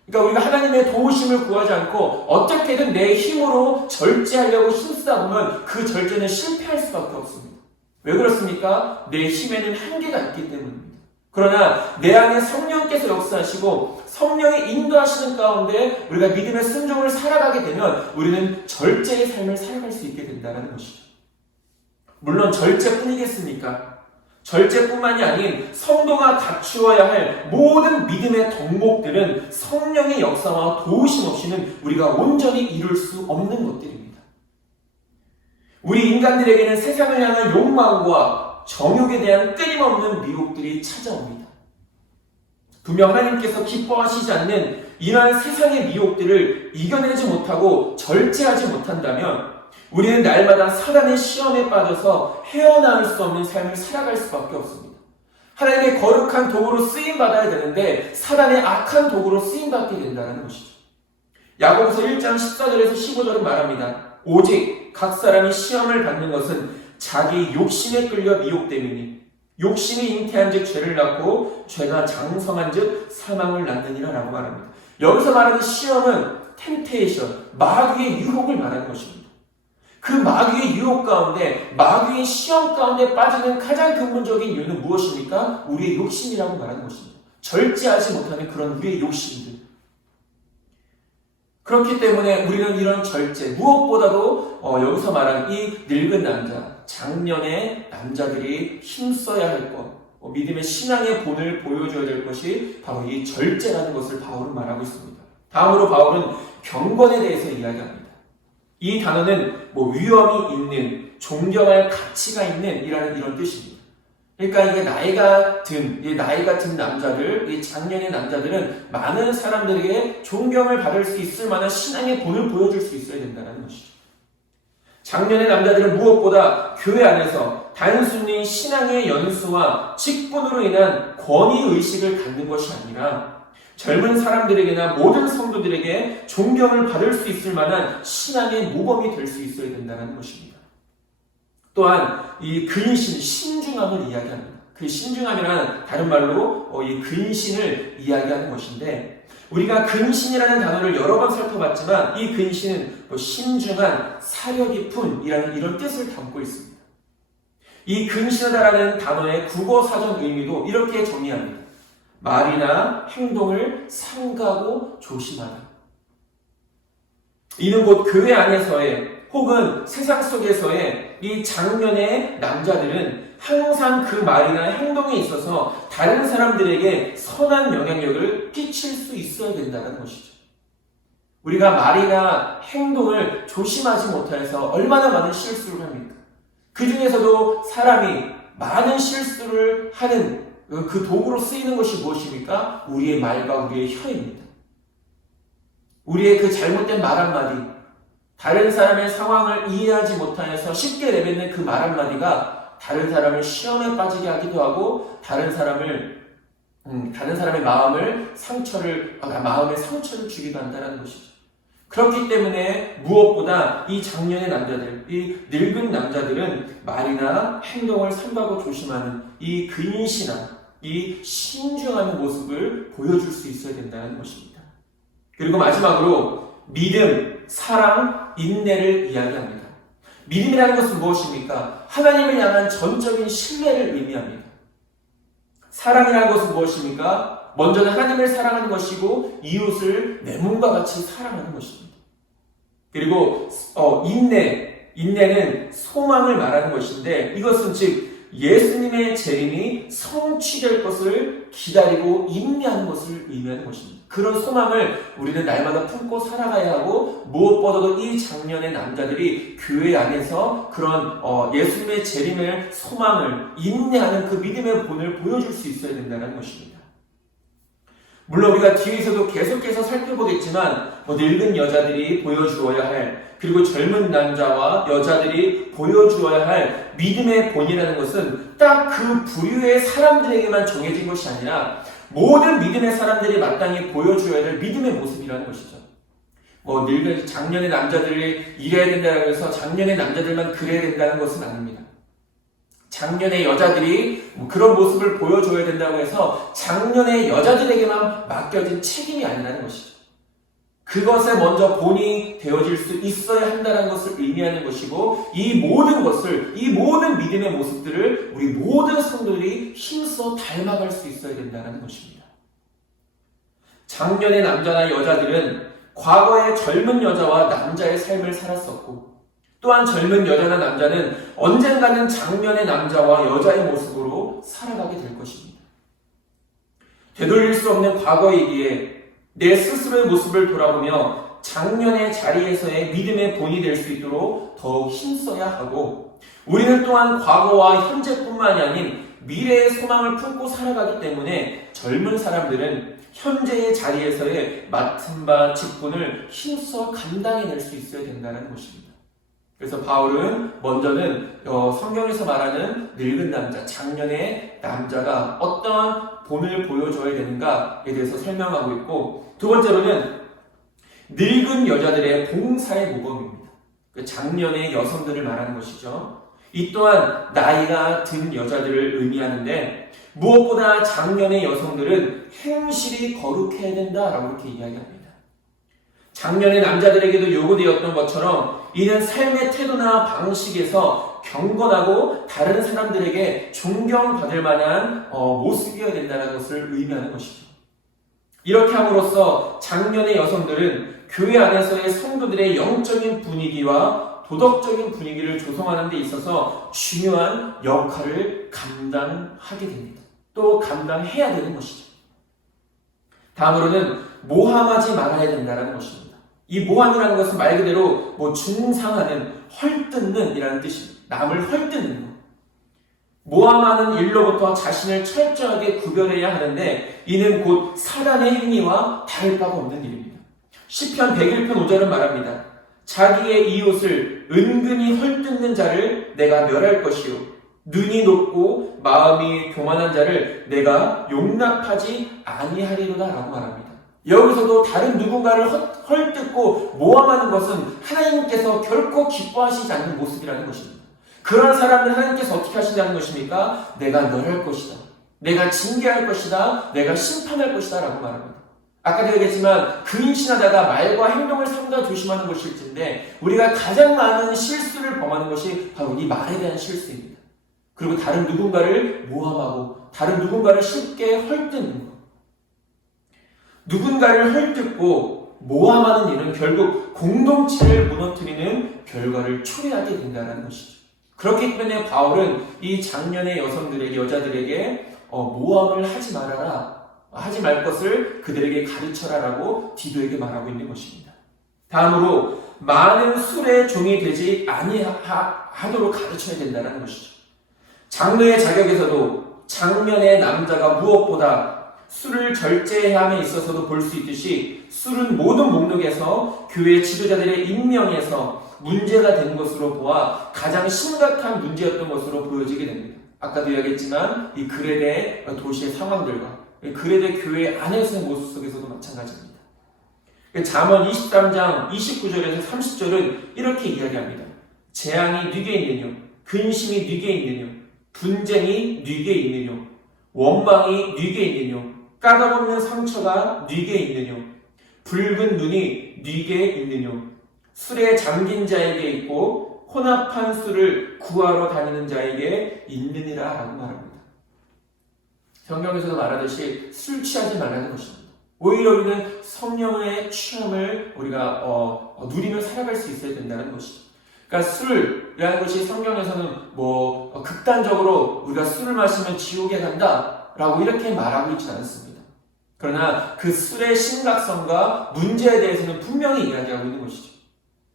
그러니까 우리가 하나님의 도우심을 구하지 않고 어떻게든 내 힘으로 절제하려고 힘쓰다 보면 그 절제는 실패할 수밖에 없습니다. 왜 그렇습니까? 내 힘에는 한계가 있기 때문입니다. 그러나 내 안에 성령께서 역사하시고 성령이 인도하시는 가운데 우리가 믿음의 순종을 살아가게 되면 우리는 절제의 삶을 살아갈 수 있게 된다는 것이죠. 물론 절제뿐이겠습니까? 절제뿐만이 아닌 성도가 갖추어야 할 모든 믿음의 덕목들은 성령의 역사와 도우심 없이는 우리가 온전히 이룰 수 없는 것들입니다. 우리 인간들에게는 세상을 향한 욕망과 정욕에 대한 끊임없는 미혹들이 찾아옵니다. 분명 하나님께서 기뻐하시지 않는 이러한 세상의 미혹들을 이겨내지 못하고 절제하지 못한다면 우리는 날마다 사단의 시험에 빠져서 헤어나올 수 없는 삶을 살아갈 수밖에 없습니다. 하나님의 거룩한 도구로 쓰임받아야 되는데 사단의 악한 도구로 쓰임받게 된다는 것이죠. 야고보서 1장 14절에서 15절은 말합니다. 오직 각 사람이 시험을 받는 것은 자기 욕심에 끌려 미혹됨이니 욕심이 잉태한 즉 죄를 낳고 죄가 장성한 즉 사망을 낳느니라 라고 말합니다. 여기서 말하는 시험은 템테이션, 마귀의 유혹을 말하는 것입니다. 그 마귀의 유혹 가운데, 마귀의 시험 가운데 빠지는 가장 근본적인 이유는 무엇입니까? 우리의 욕심이라고 말하는 것입니다. 절제하지 못하는 그런 우리의 욕심들. 그렇기 때문에 우리는 이런 절제, 무엇보다도 여기서 말하는 이 늙은 남자, 장년의 남자들이 힘써야 할 것, 믿음의 신앙의 본을 보여줘야 될 것이 바로 이 절제라는 것을 바울은 말하고 있습니다. 다음으로 바울은 경건에 대해서 이야기합니다. 이 단어는 위험이 있는, 존경할 가치가 있는 이런 뜻입니다. 그러니까 이게 나이가 든 남자들, 이 장년의 남자들은 많은 사람들에게 존경을 받을 수 있을 만한 신앙의 본을 보여줄 수 있어야 된다는 것이죠. 장년의 남자들은 무엇보다 교회 안에서 단순히 신앙의 연수와 직분으로 인한 권위의식을 갖는 것이 아니라 젊은 사람들에게나 모든 성도들에게 존경을 받을 수 있을 만한 신앙의 모범이 될 수 있어야 된다는 것입니다. 또한 이 근신, 신중함을 이야기합니다. 그 신중함이란 다른 말로 이 근신을 이야기하는 것인데, 우리가 근신이라는 단어를 여러 번 살펴봤지만 이 근신은 신중한, 사려 깊은 이런 뜻을 담고 있습니다. 이 근신하다라는 단어의 국어 사전 의미도 이렇게 정의합니다. 말이나 행동을 삼가고 조심하다. 이는 곧 교회 안에서의 혹은 세상 속에서의 이 장년의 남자들은 항상 그 말이나 행동에 있어서 다른 사람들에게 선한 영향력을 끼칠 수 있어야 된다는 것이죠. 우리가 말이나 행동을 조심하지 못해서 얼마나 많은 실수를 합니까? 그 중에서도 사람이 많은 실수를 하는 그 도구로 쓰이는 것이 무엇입니까? 우리의 말과 우리의 혀입니다. 우리의 그 잘못된 말 한마디, 다른 사람의 상황을 이해하지 못하여서 쉽게 내뱉는 그 말 한마디가 다른 사람을 시험에 빠지게 하기도 하고 다른 사람의 마음에 상처를 주기도 한다는 것이죠. 그렇기 때문에 무엇보다 이 장년의 남자들, 이 늙은 남자들은 말이나 행동을 삼가고 조심하는 이 근신함, 이 신중한 모습을 보여줄 수 있어야 된다는 것입니다. 그리고 마지막으로 믿음, 사랑, 인내를 이야기합니다. 믿음이라는 것은 무엇입니까? 하나님을 향한 전적인 신뢰를 의미합니다. 사랑이라는 것은 무엇입니까? 먼저는 하나님을 사랑하는 것이고 이웃을 내 몸과 같이 사랑하는 것입니다. 그리고 인내는 소망을 말하는 것인데, 이것은 즉 예수님의 재림이 성취될 것을 기다리고 인내하는 것을 의미하는 것입니다. 그런 소망을 우리는 날마다 품고 살아가야 하고, 무엇보다도 이 장년의 남자들이 교회 안에서 그런 예수님의 재림의 소망을 인내하는 그 믿음의 본을 보여줄 수 있어야 된다는 것입니다. 물론 우리가 뒤에서도 계속해서 살펴보겠지만 늙은 여자들이 보여주어야 할, 그리고 젊은 남자와 여자들이 보여주어야 할 믿음의 본이라는 것은 딱 그 부류의 사람들에게만 정해진 것이 아니라 모든 믿음의 사람들이 마땅히 보여줘야 될 믿음의 모습이라는 것이죠. 늙은 장년의 남자들이 이래야 된다고 해서 장년의 남자들만 그래야 된다는 것은 아닙니다. 장년의 여자들이 그런 모습을 보여줘야 된다고 해서 장년의 여자들에게만 맡겨진 책임이 아니라는 것이죠. 그것에 먼저 본이 되어질 수 있어야 한다는 것을 의미하는 것이고, 이 모든 믿음의 모습들을 우리 모든 성도들이 힘써 닮아갈 수 있어야 된다는 것입니다. 장년의 남자나 여자들은 과거의 젊은 여자와 남자의 삶을 살았었고, 또한 젊은 여자나 남자는 언젠가는 장년의 남자와 여자의 모습으로 살아가게 될 것입니다. 되돌릴 수 없는 과거이기에 내 스스로의 모습을 돌아보며 장년의 자리에서의 믿음의 본이 될 수 있도록 더욱 힘써야 하고, 우리는 또한 과거와 현재뿐만이 아닌 미래의 소망을 품고 살아가기 때문에 젊은 사람들은 현재의 자리에서의 맡은 바 직분을 힘써 감당해낼 수 있어야 된다는 것입니다. 그래서 바울은 먼저는 성경에서 말하는 늙은 남자, 장년의 남자가 어떠한 본을 보여줘야 되는가에 대해서 설명하고 있고, 두 번째로는 늙은 여자들의 봉사의 모범입니다. 장년의 여성들을 말하는 것이죠. 이 또한 나이가 든 여자들을 의미하는데, 무엇보다 장년의 여성들은 행실이 거룩해야 된다라고 이렇게 이야기합니다. 장년의 남자들에게도 요구되었던 것처럼 이는 삶의 태도나 방식에서 경건하고 다른 사람들에게 존경받을 만한 모습이어야 된다는 것을 의미하는 것이죠. 이렇게 함으로써 장년의 여성들은 교회 안에서의 성도들의 영적인 분위기와 도덕적인 분위기를 조성하는 데 있어서 중요한 역할을 감당하게 됩니다. 또 감당해야 되는 것이죠. 다음으로는 모함하지 말아야 된다는 것입니다. 이 모함이라는 것은 말 그대로 중상하는, 헐뜯는 이라는 뜻입니다. 남을 헐뜯는 것. 모함하는 일로부터 자신을 철저하게 구별해야 하는데, 이는 곧 사단의 행위와 다를 바가 없는 일입니다. 시편 101편 5절은 말합니다. 자기의 이웃을 은근히 헐뜯는 자를 내가 멸할 것이요 눈이 높고 마음이 교만한 자를 내가 용납하지 아니하리로다 라고 말합니다. 여기서도 다른 누군가를 헐뜯고 모함하는 것은 하나님께서 결코 기뻐하시지 않는 모습이라는 것입니다. 그런 사람을 하나님께서 어떻게 하신다는 것입니까? 내가 멸할 것이다. 내가 징계할 것이다. 내가 심판할 것이다 라고 말합니다. 아까도 얘기했지만 근신하다가 말과 행동을 상당히 조심하는 것일텐데 우리가 가장 많은 실수를 범하는 것이 바로 이 말에 대한 실수입니다. 그리고 다른 누군가를 모함하고 다른 누군가를 쉽게 헐뜯는 것. 누군가를 헐뜯고 모함하는 일은 결국 공동체를 무너뜨리는 결과를 초래하게 된다는 것이죠. 그렇기 때문에 바울은 이 장년의 여성들에게 여자들에게 모함을 하지 말아라. 하지 말 것을 그들에게 가르쳐라라고 디도에게 말하고 있는 것입니다. 다음으로 많은 술의 종이 되지 아니하도록 가르쳐야 된다는 것이죠. 장로의 자격에서도 장년의 남자가 무엇보다 술을 절제해야 함에 있어서도 볼 수 있듯이 술은 모든 목록에서 교회 지도자들의 임명에서 문제가 된 것으로 보아 가장 심각한 문제였던 것으로 보여지게 됩니다. 아까도 이야기했지만 이 그레데 도시의 상황들과 그레데 교회 안에서의 모습 속에서도 마찬가지입니다. 잠언 23장 29절에서 30절은 이렇게 이야기합니다. 재앙이 네게 있느뇨, 근심이 네게 있느뇨, 분쟁이 네게 있느뇨, 원망이 네게 있느뇨, 까닭없는 상처가 네게 있느뇨, 붉은 눈이 네게 있느뇨, 술에 잠긴 자에게 있고 혼합한 술을 구하러 다니는 자에게 있느니라 라고 말합니다. 성경에서도 말하듯이 술 취하지 말라는 것입니다. 오히려 우리는 성령의 취함을 우리가 누리며 살아갈 수 있어야 된다는 것이죠. 그러니까 술이라는 것이 성경에서는 극단적으로 우리가 술을 마시면 지옥에 간다라고 이렇게 말하고 있지는 않습니다. 그러나 그 술의 심각성과 문제에 대해서는 분명히 이야기하고 있는 것이죠.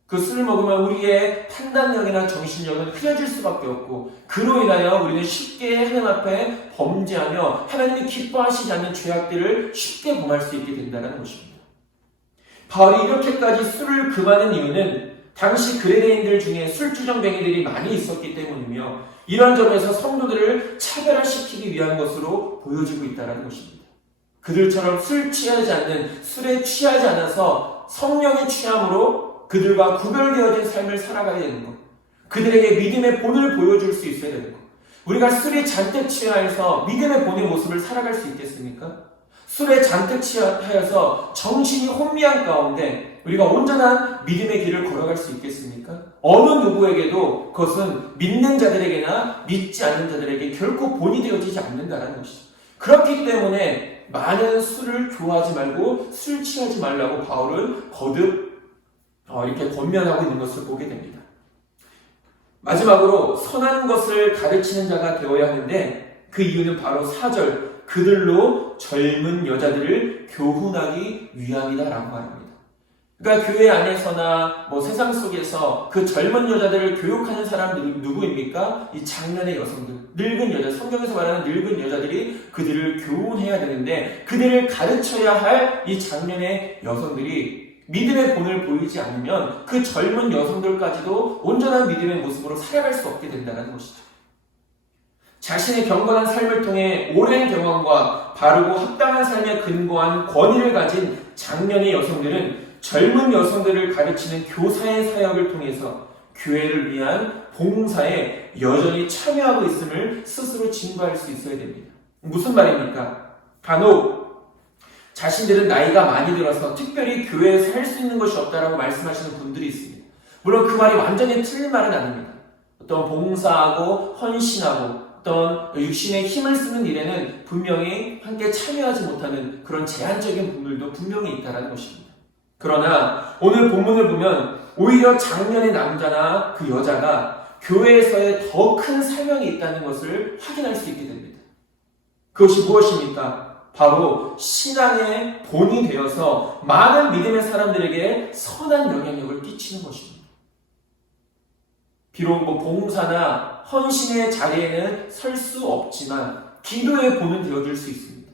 그 술을 먹으면 우리의 판단력이나 정신력은 흐려질 수밖에 없고 그로 인하여 우리는 쉽게 하나님 앞에 범죄하며 하나님이 기뻐하시지 않는 죄악들을 쉽게 범할 수 있게 된다는 것입니다. 바울이 이렇게까지 술을 금하는 이유는 당시 그레데인들 중에 술주정뱅이들이 많이 있었기 때문이며 이런 점에서 성도들을 차별화시키기 위한 것으로 보여지고 있다는 것입니다. 그들처럼 술에 취하지 않아서 성령의 취함으로 그들과 구별되어진 삶을 살아가야 되는 것. 그들에게 믿음의 본을 보여줄 수 있어야 되는 것. 우리가 술에 잔뜩 취하여서 믿음의 본의 모습을 살아갈 수 있겠습니까? 술에 잔뜩 취하여서 정신이 혼미한 가운데 우리가 온전한 믿음의 길을 걸어갈 수 있겠습니까? 어느 누구에게도 그것은 믿는 자들에게나 믿지 않는 자들에게 결코 본이 되어지지 않는다는 것이죠. 그렇기 때문에 많은 술을 좋아하지 말고 술 취하지 말라고 바울은 거듭 이렇게 권면하고 있는 것을 보게 됩니다. 마지막으로 선한 것을 가르치는 자가 되어야 하는데 그 이유는 바로 4절 그들로 젊은 여자들을 교훈하기 위함이다라고 말합니다. 그러니까 교회 안에서나 세상 속에서 그 젊은 여자들을 교육하는 사람들이 누구입니까? 이 장년의 여성들, 늙은 여자, 성경에서 말하는 늙은 여자들이 그들을 교훈해야 되는데 그들을 가르쳐야 할 이 장년의 여성들이 믿음의 본을 보이지 않으면 그 젊은 여성들까지도 온전한 믿음의 모습으로 살아갈 수 없게 된다는 것이죠. 자신의 경건한 삶을 통해 오랜 경험과 바르고 합당한 삶에 근거한 권위를 가진 장년의 여성들은 젊은 여성들을 가르치는 교사의 사역을 통해서 교회를 위한 봉사에 여전히 참여하고 있음을 스스로 증거할 수 있어야 됩니다. 무슨 말입니까? 간혹 자신들은 나이가 많이 들어서 특별히 교회에서 할 수 있는 것이 없다라고 말씀하시는 분들이 있습니다. 물론 그 말이 완전히 틀린 말은 아닙니다. 어떤 봉사하고 헌신하고 어떤 육신의 힘을 쓰는 일에는 분명히 함께 참여하지 못하는 그런 제한적인 분들도 분명히 있다는 것입니다. 그러나 오늘 본문을 보면 오히려 장년의 남자나 그 여자가 교회에서의 더 큰 사명이 있다는 것을 확인할 수 있게 됩니다. 그것이 무엇입니까? 바로 신앙의 본이 되어서 많은 믿음의 사람들에게 선한 영향력을 끼치는 것입니다. 비록 봉사나 헌신의 자리에는 설 수 없지만 기도의 본은 되어줄 수 있습니다.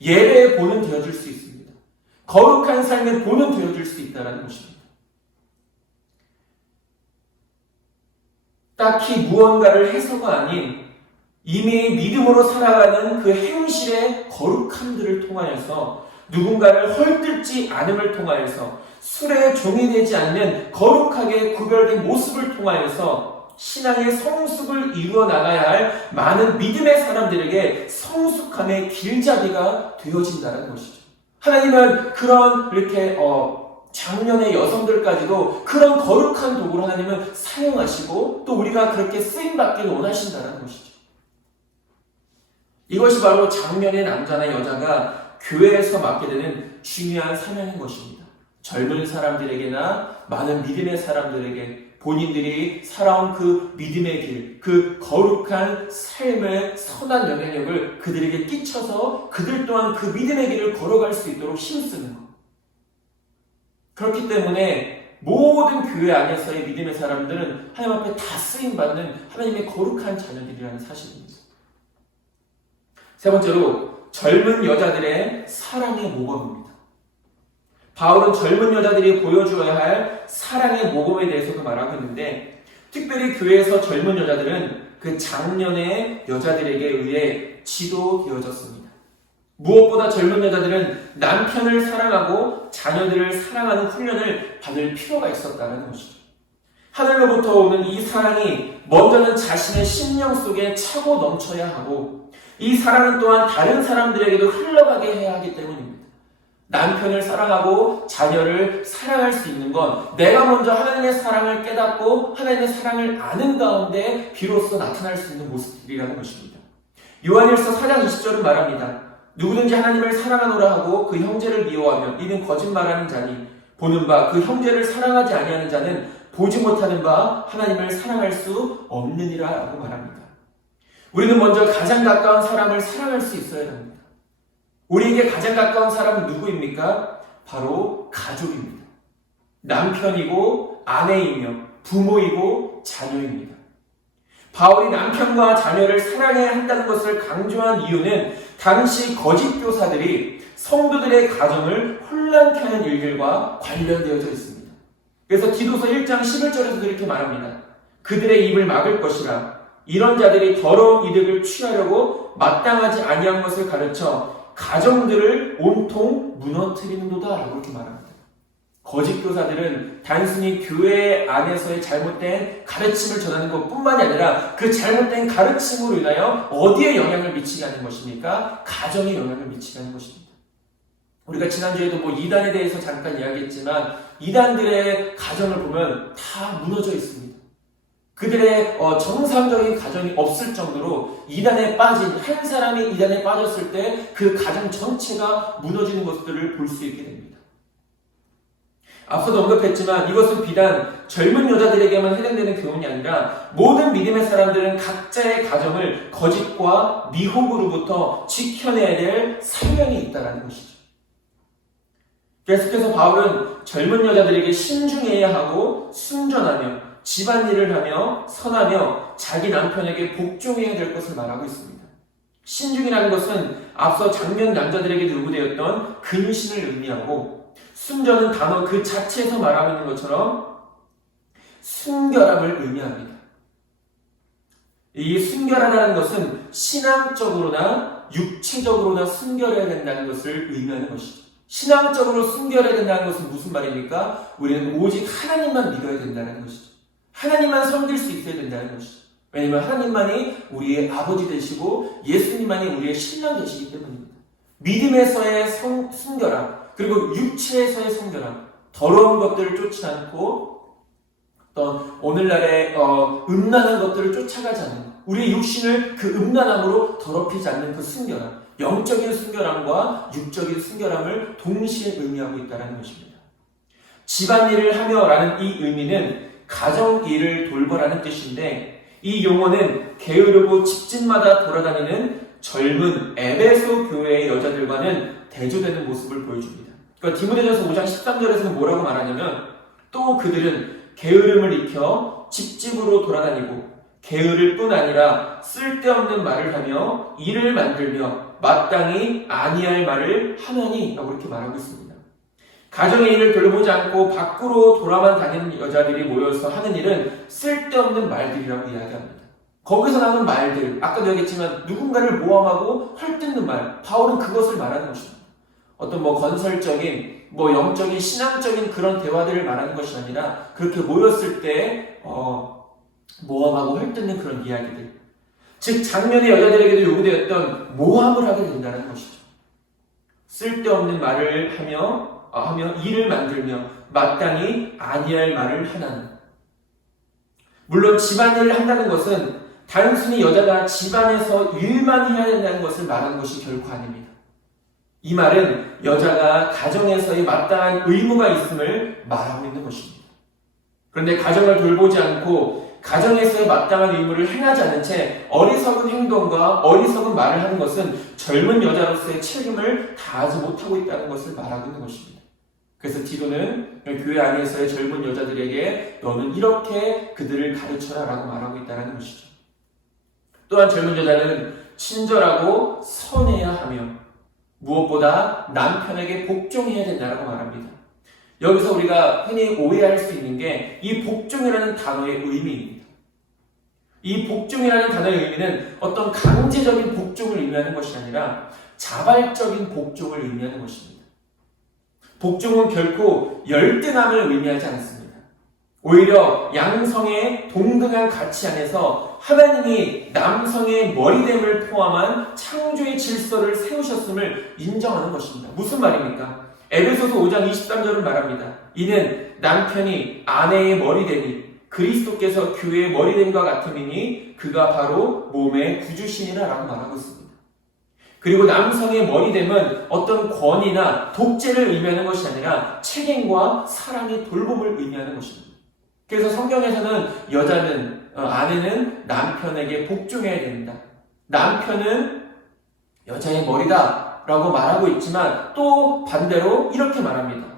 예배의 본은 되어줄 수 있습니다. 거룩한 삶의 본은 되어줄 수 있다는 것입니다. 딱히 무언가를 해서가 아닌 이미 믿음으로 살아가는 그 행실의 거룩함들을 통하여서 누군가를 헐뜯지 않음을 통하여서 술에 종이 되지 않는 거룩하게 구별된 모습을 통하여서 신앙의 성숙을 이루어 나가야 할 많은 믿음의 사람들에게 성숙함의 길잡이가 되어진다는 것이죠. 하나님은 그런 이렇게 장년의 여성들까지도 그런 거룩한 도구를 하나님은 사용하시고 또 우리가 그렇게 쓰임받기를 원하신다는 것이죠. 이것이 바로 장년의 남자나 여자가 교회에서 맡게 되는 중요한 사명인 것입니다. 젊은 사람들에게나 많은 믿음의 사람들에게 본인들이 살아온 그 믿음의 길, 그 거룩한 삶의 선한 영향력을 그들에게 끼쳐서 그들 또한 그 믿음의 길을 걸어갈 수 있도록 힘쓰는 것. 그렇기 때문에 모든 교회 안에서의 믿음의 사람들은 하나님 앞에 다 쓰임받는 하나님의 거룩한 자녀들이라는 사실입니다. 세 번째로 젊은 여자들의 사랑의 모범입니다. 바울은 젊은 여자들이 보여주어야 할 사랑의 모범에 대해서도 말하고 있는데 특별히 교회에서 젊은 여자들은 그 장년의 여자들에게 의해 지도되어졌습니다. 무엇보다 젊은 여자들은 남편을 사랑하고 자녀들을 사랑하는 훈련을 받을 필요가 있었다는 것이죠. 하늘로부터 오는 이 사랑이 먼저는 자신의 심령 속에 차고 넘쳐야 하고 이 사랑은 또한 다른 사람들에게도 흘러가게 해야 하기 때문입니다. 남편을 사랑하고 자녀를 사랑할 수 있는 건 내가 먼저 하나님의 사랑을 깨닫고 하나님의 사랑을 아는 가운데 비로소 나타날 수 있는 모습들이라는 것입니다. 요한일서 4장 20절은 말합니다. 누구든지 하나님을 사랑하노라 하고 그 형제를 미워하면 이는 거짓말하는 자니 보는 바 그 형제를 사랑하지 아니하는 자는 보지 못하는 바 하나님을 사랑할 수 없느니라 라고 말합니다. 우리는 먼저 가장 가까운 사람을 사랑할 수 있어야 합니다. 우리에게 가장 가까운 사람은 누구입니까? 바로 가족입니다. 남편이고 아내이며 부모이고 자녀입니다. 바울이 남편과 자녀를 사랑해야 한다는 것을 강조한 이유는 당시 거짓 교사들이 성도들의 가정을 혼란케 하는 일들과 관련되어져 있습니다. 그래서 디도서 1장 11절에서도 이렇게 말합니다. 그들의 입을 막을 것이라 이런 자들이 더러운 이득을 취하려고 마땅하지 아니한 것을 가르쳐 가정들을 온통 무너뜨리는도다 라고 이렇게 말합니다. 거짓 교사들은 단순히 교회 안에서의 잘못된 가르침을 전하는 것뿐만이 아니라 그 잘못된 가르침으로 인하여 어디에 영향을 미치게 하는 것입니까? 가정에 영향을 미치게 하는 것입니다. 우리가 지난주에도 이단에 대해서 잠깐 이야기했지만 이단들의 가정을 보면 다 무너져 있습니다. 그들의 정상적인 가정이 없을 정도로 이단에 빠진 한 사람이 이단에 빠졌을 때 그 가정 전체가 무너지는 것들을 볼 수 있게 됩니다. 앞서도 언급했지만 이것은 비단 젊은 여자들에게만 해당되는 교훈이 아니라 모든 믿음의 사람들은 각자의 가정을 거짓과 미혹으로부터 지켜내야 될 사명이 있다는 것이죠. 계속해서 바울은 젊은 여자들에게 신중해야 하고 순전하며 집안일을 하며 선하며 자기 남편에게 복종해야 될 것을 말하고 있습니다. 신중이라는 것은 앞서 장년 남자들에게 요구되었던 근신을 의미하고 순전은 단어 그 자체에서 말하고 있는 것처럼 순결함을 의미합니다. 이 순결하다는 것은 신앙적으로나 육체적으로나 순결해야 된다는 것을 의미하는 것이죠. 신앙적으로 순결해야 된다는 것은 무슨 말입니까? 우리는 오직 하나님만 믿어야 된다는 것이죠. 하나님만 섬길 수 있어야 된다는 것이죠. 왜냐하면 하나님만이 우리의 아버지 되시고 예수님만이 우리의 신랑 되시기 때문입니다. 믿음에서의 순결함 그리고 육체에서의 순결함 더러운 것들을 쫓지 않고 어떤 오늘날의 음란한 것들을 쫓아가지 않는 우리의 육신을 그 음란함으로 더럽히지 않는 그 순결함 영적인 순결함과 육적인 순결함을 동시에 의미하고 있다는 것입니다. 집안일을 하며 라는 이 의미는 가정일을 돌보라는 뜻인데 이 용어는 게으르고 집집마다 돌아다니는 젊은 에베소 교회의 여자들과는 대조되는 모습을 보여줍니다. 그러니까 디모데전서 5장 13절에서는 뭐라고 말하냐면 또 그들은 게으름을 익혀 집집으로 돌아다니고 게으를 뿐 아니라 쓸데없는 말을 하며 일을 만들며 마땅히 아니할 말을 하느니 라고 이렇게 말하고 있습니다. 가정의 일을 돌보지 않고 밖으로 돌아만 다니는 여자들이 모여서 하는 일은 쓸데없는 말들이라고 이야기합니다. 거기서 나오는 말들, 아까도 얘기했지만 누군가를 모함하고 헐뜯는 말, 바울은 그것을 말하는 것입니다. 어떤 건설적인, 영적인, 신앙적인 그런 대화들을 말하는 것이 아니라 그렇게 모였을 때 모함하고 헐뜯는 그런 이야기들. 즉 장면의 여자들에게도 요구되었던 모함을 하게 된다는 것이죠. 쓸데없는 말을 하며 일을 만들며 마땅히 아니할 말을 하나는. 물론 집안일을 한다는 것은 단순히 여자가 집안에서 일만 해야 된다는 것을 말하는 것이 결코 아닙니다. 이 말은 여자가 가정에서의 마땅한 의무가 있음을 말하고 있는 것입니다. 그런데 가정을 돌보지 않고 가정에서의 마땅한 의무를 행하지 않는 채 어리석은 행동과 어리석은 말을 하는 것은 젊은 여자로서의 책임을 다하지 못하고 있다는 것을 말하고 있는 것입니다. 그래서 디도는 교회 안에서의 젊은 여자들에게 너는 이렇게 그들을 가르쳐라 라고 말하고 있다는 것이죠. 또한 젊은 여자는 친절하고 선해야 하며 무엇보다 남편에게 복종해야 된다고 말합니다. 여기서 우리가 흔히 오해할 수 있는 게 이 복종이라는 단어의 의미입니다. 이 복종이라는 단어의 의미는 어떤 강제적인 복종을 의미하는 것이 아니라 자발적인 복종을 의미하는 것입니다. 복종은 결코 열등함을 의미하지 않습니다. 오히려 양성의 동등한 가치 안에서 하나님이 남성의 머리됨을 포함한 창조의 질서를 세우셨음을 인정하는 것입니다. 무슨 말입니까? 에베소서 5장 23절은 말합니다. 이는 남편이 아내의 머리됨이 그리스도께서 교회의 머리됨과 같음이니 그가 바로 몸의 구주시니라 라고 말하고 있습니다. 그리고 남성의 머리됨은 어떤 권위나 독재를 의미하는 것이 아니라 책임과 사랑의 돌봄을 의미하는 것입니다. 그래서 성경에서는 아내는 남편에게 복종해야 됩니다. 남편은 여자의 머리다 라고 말하고 있지만 또 반대로 이렇게 말합니다.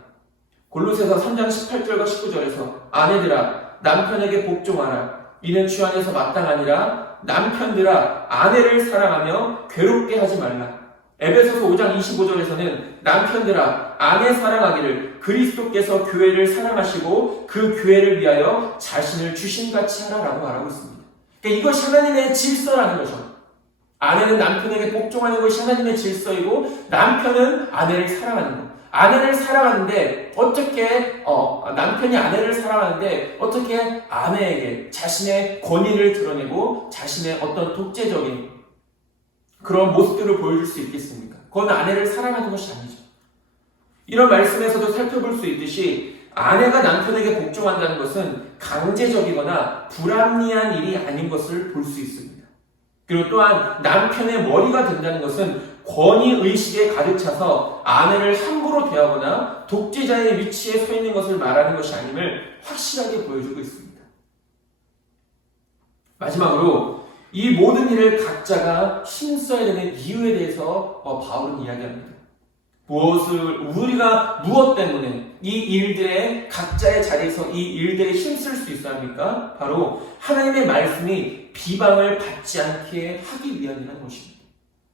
골로새서 3장 18절과 19절에서 아내들아 남편에게 복종하라. 이는 주 안에서 마땅하니라. 남편들아 아내를 사랑하며 괴롭게 하지 말라. 에베소서 5장 25절에서는 남편들아 아내 사랑하기를 그리스도께서 교회를 사랑하시고 그 교회를 위하여 자신을 주신같이 하라라고 말하고 있습니다. 그러니까 이것이 하나님의 질서라는 거죠. 아내는 남편에게 복종하는 것이 하나님의 질서이고 남편은 아내를 사랑하는 것. 아내를 사랑하는데 어떻게 남편이 아내를 사랑하는데 어떻게 아내에게 자신의 권위를 드러내고 자신의 어떤 독재적인 그런 모습들을 보여줄 수 있겠습니까? 그건 아내를 사랑하는 것이 아니죠. 이런 말씀에서도 살펴볼 수 있듯이 아내가 남편에게 복종한다는 것은 강제적이거나 불합리한 일이 아닌 것을 볼 수 있습니다. 그리고 또한 남편의 머리가 된다는 것은 권위의식에 가득 차서 아내를 함부로 대하거나 독재자의 위치에 서 있는 것을 말하는 것이 아님을 확실하게 보여주고 있습니다. 마지막으로 이 모든 일을 각자가 힘써야 되는 이유에 대해서 바울은 이야기합니다. 우리가 무엇 때문에 이 일들에 각자의 자리에서 이 일들에 힘쓸 수 있어야 합니까? 바로 하나님의 말씀이 비방을 받지 않게 하기 위함이라는 것입니다.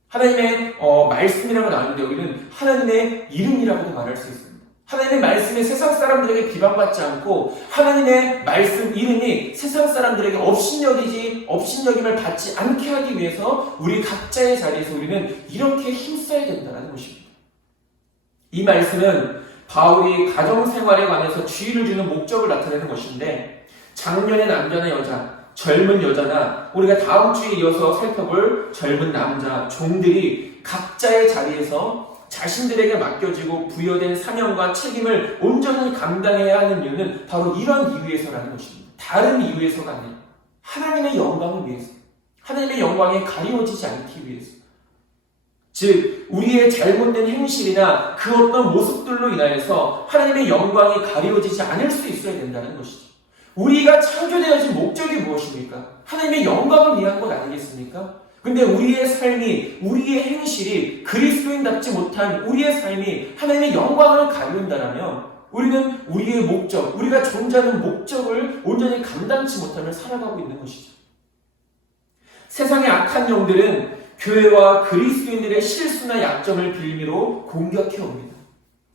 하나님의 말씀이라고 나오는데 여기는 하나님의 이름이라고도 말할 수 있습니다. 하나님의 말씀이 세상 사람들에게 비방받지 않고 하나님의 말씀 이름이 세상 사람들에게 업신여김을 받지 않게 하기 위해서 우리 각자의 자리에서 우리는 이렇게 힘써야 된다는 것입니다. 이 말씀은 바울이 가정생활에 관해서 주의를 주는 목적을 나타내는 것인데 작년의 남자나 여자, 젊은 여자나 우리가 다음 주에 이어서 살펴볼 젊은 남자, 종들이 각자의 자리에서 자신들에게 맡겨지고 부여된 사명과 책임을 온전히 감당해야 하는 이유는 바로 이런 이유에서라는 것입니다. 다른 이유에서가 아니라 하나님의 영광을 위해서, 하나님의 영광에 가리워지지 않기 위해서. 즉 우리의 잘못된 행실이나 그 어떤 모습들로 인하여서 하나님의 영광이 가리워지지 않을 수 있어야 된다는 것이죠. 우리가 창조되어진 목적이 무엇입니까? 하나님의 영광을 위한 것 아니겠습니까? 근데 우리의 삶이, 우리의 행실이 그리스도인답지 못한 우리의 삶이 하나님의 영광을 가리운다라면 우리는 우리의 목적, 우리가 존재하는 목적을 온전히 감당치 못하며 살아가고 있는 것이죠. 세상의 악한 영들은 교회와 그리스도인들의 실수나 약점을 빌미로 공격해 옵니다.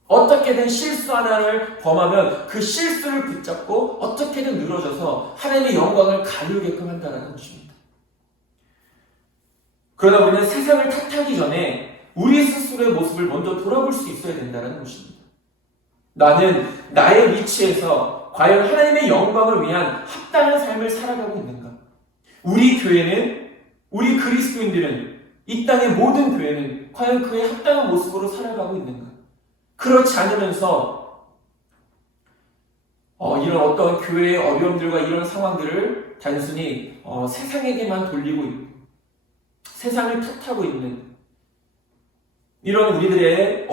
어떻게든 실수 하나를 범하면 그 실수를 붙잡고 어떻게든 늘어져서 하나님의 영광을 가리우게끔 한다는 것입니다. 그러나 우리는 세상을 탓하기 전에 우리 스스로의 모습을 먼저 돌아볼 수 있어야 된다는 것입니다. 나는 나의 위치에서 과연 하나님의 영광을 위한 합당한 삶을 살아가고 있는가? 우리 교회는, 우리 그리스도인들은, 이 땅의 모든 교회는 과연 그의 합당한 모습으로 살아가고 있는가? 그렇지 않으면서 이런 어떤 교회의 어려움들과 이런 상황들을 단순히 세상에게만 돌리고 있고 세상을 탓하고 있는 이런 우리들의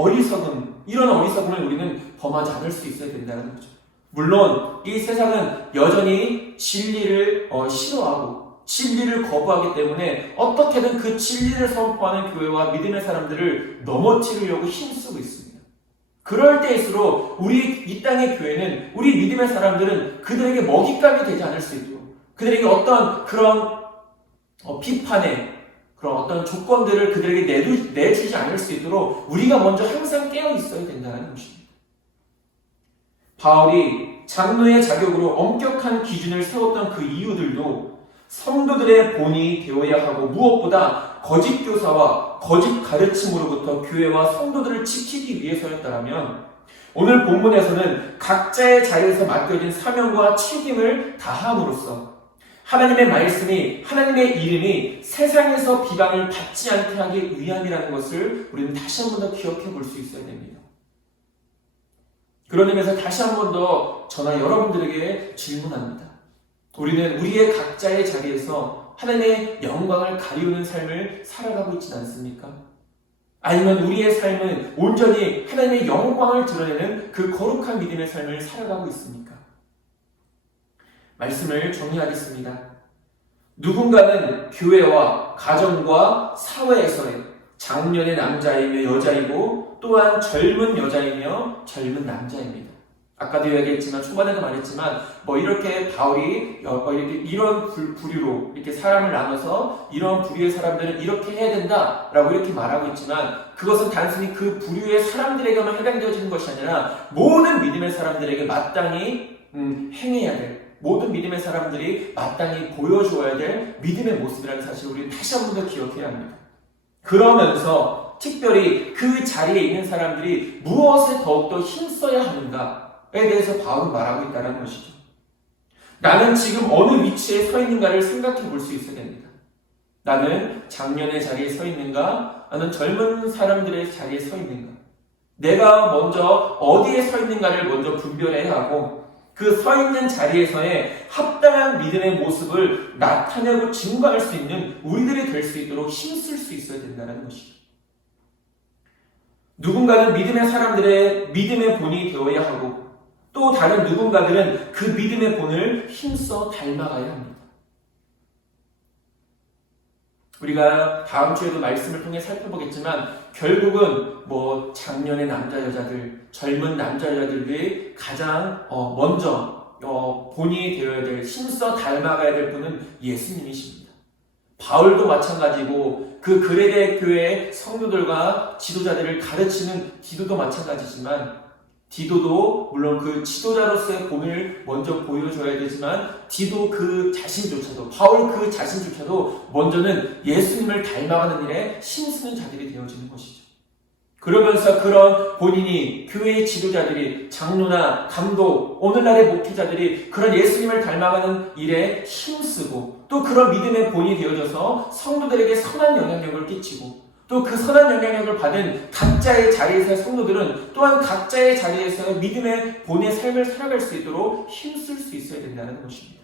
이런 어리석음을 우리는 범하지 않을 수 있어야 된다는 거죠. 물론 이 세상은 여전히 진리를 싫어하고 진리를 거부하기 때문에 어떻게든 그 진리를 선포하는 교회와 믿음의 사람들을 넘어뜨리려고 힘쓰고 있습니다. 그럴 때일수록 이 땅의 교회는, 우리 믿음의 사람들은 그들에게 먹잇감이 되지 않을 수 있도록, 그들에게 어떤 그런 비판의 그런 어떤 조건들을 그들에게 내주지 않을 수 있도록 우리가 먼저 항상 깨어 있어야 된다는 것입니다. 바울이 장로의 자격으로 엄격한 기준을 세웠던 그 이유들도 성도들의 본이 되어야 하고, 무엇보다 거짓 교사와 거짓 가르침으로부터 교회와 성도들을 지키기 위해서였다면, 오늘 본문에서는 각자의 자리에서 맡겨진 사명과 책임을 다함으로써 하나님의 말씀이, 하나님의 이름이 세상에서 비방을 받지 않게 하기 위함이라는 것을 우리는 다시 한 번 더 기억해 볼 수 있어야 됩니다. 그런 의미에서 다시 한 번 더 저나 여러분들에게 질문합니다. 우리는 우리의 각자의 자리에서 하나님의 영광을 가리우는 삶을 살아가고 있지 않습니까? 아니면 우리의 삶은 온전히 하나님의 영광을 드러내는 그 거룩한 믿음의 삶을 살아가고 있습니까? 말씀을 정리하겠습니다. 누군가는 교회와 가정과 사회에서의 장년의 남자이며 여자이고, 또한 젊은 여자이며 젊은 남자입니다. 아까도 이야기했지만, 초반에도 말했지만, 이렇게 바울이 이런 부류로 이렇게 사람을 나눠서 이런 부류의 사람들은 이렇게 해야 된다라고 이렇게 말하고 있지만, 그것은 단순히 그 부류의 사람들에게만 해당되어지는 것이 아니라 모든 믿음의 사람들에게 마땅히 행해야 될, 모든 믿음의 사람들이 마땅히 보여주어야 될 믿음의 모습이라는 사실을 우리 다시 한 번 더 기억해야 합니다. 그러면서 특별히 그 자리에 있는 사람들이 무엇에 더욱더 힘써야 하는가에 대해서 바울은 말하고 있다는 것이죠. 나는 지금 어느 위치에 서 있는가를 생각해 볼 수 있어야 됩니다. 나는 장년의 자리에 서 있는가? 나는 젊은 사람들의 자리에 서 있는가? 내가 먼저 어디에 서 있는가를 먼저 분별해야 하고, 그 서 있는 자리에서의 합당한 믿음의 모습을 나타내고 증거할 수 있는 우리들이 될 수 있도록 힘쓸 수 있어야 된다는 것이죠. 누군가는 믿음의 사람들의 믿음의 본이 되어야 하고, 또 다른 누군가들은 그 믿음의 본을 힘써 닮아가야 합니다. 우리가 다음 주에도 말씀을 통해 살펴보겠지만, 결국은 장년의 남자 여자들, 젊은 남자 여자들이 가장 먼저 본이 되어야 될, 힘써 닮아가야 될 분은 예수님이십니다. 바울도 마찬가지고, 그 그레데 교회의 성도들과 지도자들을 가르치는 디도도 마찬가지지만, 디도도 물론 그 지도자로서의 본을 먼저 보여줘야 되지만, 디도 그 자신조차도, 바울 그 자신조차도 먼저는 예수님을 닮아가는 일에 힘쓰는 자들이 되어지는 것이죠. 그러면서 그런 본인이, 교회의 지도자들이, 장로나 감독, 오늘날의 목회자들이 그런 예수님을 닮아가는 일에 힘쓰고, 또 그런 믿음의 본이 되어져서 성도들에게 선한 영향력을 끼치고, 또 그 선한 영향력을 받은 각자의 자리에서의 성도들은 또한 각자의 자리에서의 믿음의 본의 삶을 살아갈 수 있도록 힘쓸 수 있어야 된다는 것입니다.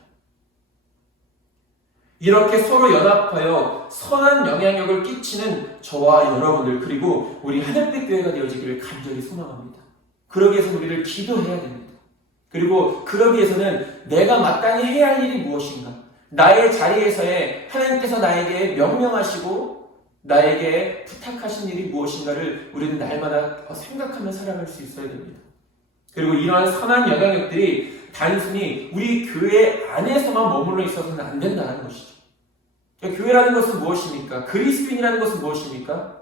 이렇게 서로 연합하여 선한 영향력을 끼치는 저와 여러분들, 그리고 우리 하늘빛 교회가 되어지기를 간절히 소망합니다. 그러기 위해서 우리를 기도해야 됩니다. 그리고 그러기 위해서는 내가 마땅히 해야 할 일이 무엇인가, 나의 자리에서의 하나님께서 나에게 명령하시고 나에게 부탁하신 일이 무엇인가를 우리는 날마다 생각하며 살아갈 수 있어야 됩니다. 그리고 이러한 선한 영향력들이 단순히 우리 교회 안에서만 머물러 있어서는 안 된다는 것이죠. 교회라는 것은 무엇입니까? 그리스도인이라는 것은 무엇입니까?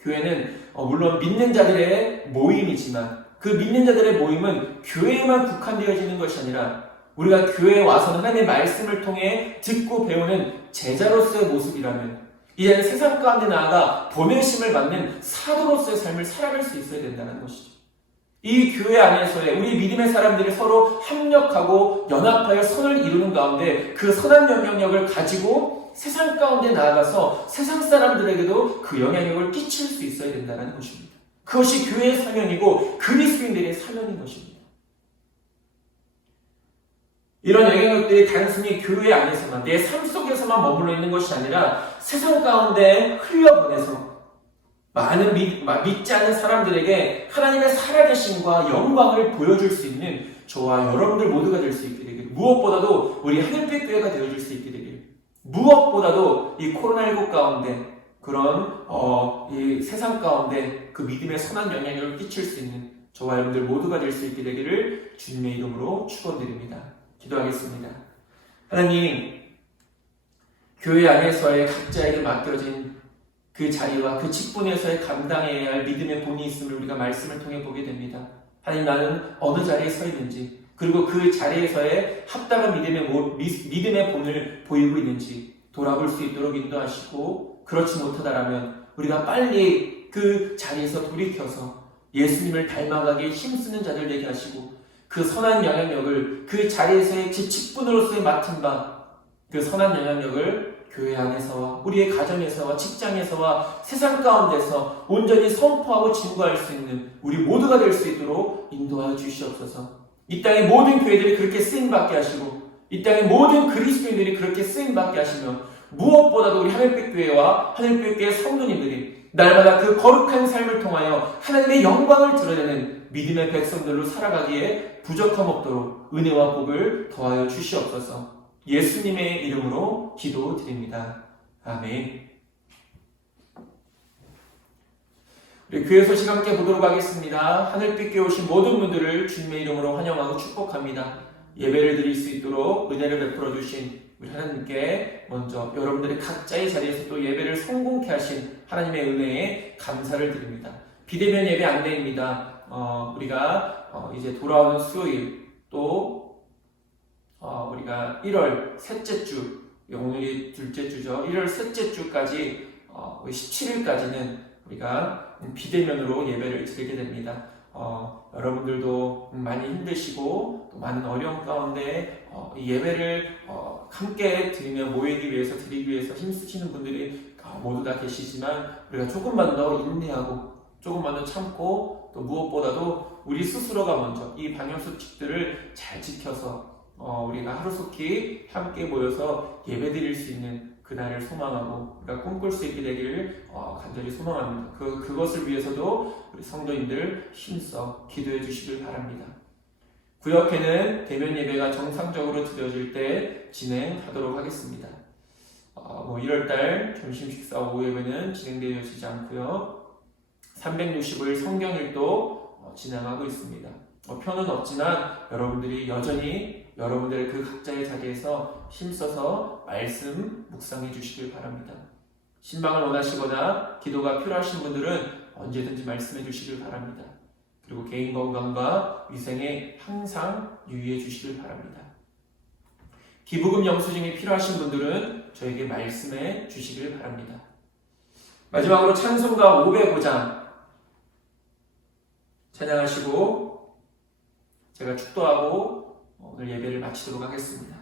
교회는 물론 믿는 자들의 모임이지만 그 믿는 자들의 모임은 교회에만 국한되어지는 것이 아니라 우리가 교회에 와서는 하나님의 말씀을 통해 듣고 배우는 제자로서의 모습이라면 이제는 세상 가운데 나아가 보내심을 받는 사도로서의 삶을 살아갈 수 있어야 된다는 것이죠. 이 교회 안에서의 우리 믿음의 사람들이 서로 협력하고 연합하여 선을 이루는 가운데 그 선한 영향력을 가지고 세상 가운데 나아가서 세상 사람들에게도 그 영향력을 끼칠 수 있어야 된다는 것입니다. 그것이 교회의 사명이고 그리스도인들의 사명인 것입니다. 이런 영향력들이 단순히 교회 안에서만 내 삶 속에서만 머물러 있는 것이 아니라 세상 가운데 흘려보내서 많은 믿지 않는 사람들에게 하나님의 살아계심과 영광을 보여줄 수 있는 저와 여러분들 모두가 될 수 있게 되길, 무엇보다도 우리 하늘빛 교회가 되어줄 수 있게 되길, 무엇보다도 이 코로나19 가운데 그런 이 세상 가운데 그 믿음의 선한 영향력을 끼칠 수 있는 저와 여러분들 모두가 될 수 있게 되기를 주님의 이름으로 축원드립니다. 기도하겠습니다. 하나님, 교회 안에서의 각자에게 맡겨진 그 자리와 그 직분에서의 감당해야 할 믿음의 본이 있음을 우리가 말씀을 통해 보게 됩니다. 하나님, 나는 어느 자리에 서 있는지, 그리고 그 자리에서의 합당한 믿음의 본을 보이고 있는지 돌아볼 수 있도록 인도하시고, 그렇지 못하다라면 우리가 빨리 그 자리에서 돌이켜서 예수님을 닮아가게 힘쓰는 자들 되게 하시고, 그 선한 영향력을 그 자리에서의 제 직분으로서의 맡은 바 그 선한 영향력을 교회 안에서와 우리의 가정에서와 직장에서와 세상 가운데서 온전히 선포하고 증거할 수 있는 우리 모두가 될 수 있도록 인도하여 주시옵소서. 이 땅의 모든 교회들이 그렇게 쓰임받게 하시고 이 땅의 모든 그리스도인들이 그렇게 쓰임받게 하시며 무엇보다도 우리 하늘빛 교회와 하늘빛 교회 성도님들이 날마다 그 거룩한 삶을 통하여 하나님의 영광을 드러내는 믿음의 백성들로 살아가기에 부족함 없도록 은혜와 복을 더하여 주시옵소서. 예수님의 이름으로 기도드립니다. 아멘. 우리 교회 소식 함께 보도록 하겠습니다. 하늘빛 교회 오신 모든 분들을 주님의 이름으로 환영하고 축복합니다. 예배를 드릴 수 있도록 은혜를 베풀어 주신 우리 하나님께 먼저 여러분들의 각자의 자리에서 또 예배를 성공케 하신 하나님의 은혜에 감사를 드립니다. 비대면 예배 안내입니다. 우리가 이제 돌아오는 수요일 또 우리가 1월 셋째 주, 오늘이 둘째 주죠. 1월 셋째 주까지 17일까지는 우리가 비대면으로 예배를 드리게 됩니다. 여러분들도 많이 힘드시고 또 많은 어려움 가운데 이 예배를 함께 드리기 위해서 힘쓰시는 분들이 모두 다 계시지만 우리가 조금만 더 인내하고 조금만 더 참고 또 무엇보다도 우리 스스로가 먼저 이 방역수칙들을 잘 지켜서 우리가 하루속히 함께 모여서 예배드릴 수 있는 그날을 소망하고 우리가 꿈꿀 수 있게 되기를 간절히 소망합니다. 그것을 위해서도 우리 성도님들 힘써 기도해 주시길 바랍니다. 구역회는 대면 예배가 정상적으로 드려질 때 진행하도록 하겠습니다. 1월달 점심 식사 오후 예배는 진행되어지지 않고요. 365일 성경일도 진행하고 있습니다. 표는 없지만 여러분들이 여전히 여러분들 그 각자의 자리에서 힘써서 말씀 묵상해 주시길 바랍니다. 신방을 원하시거나 기도가 필요하신 분들은 언제든지 말씀해 주시길 바랍니다. 그리고 개인 건강과 위생에 항상 유의해 주시길 바랍니다. 기부금 영수증이 필요하신 분들은 저에게 말씀해 주시길 바랍니다. 마지막으로 찬송가 505장 찬양하시고 제가 축도하고 오늘 예배를 마치도록 하겠습니다.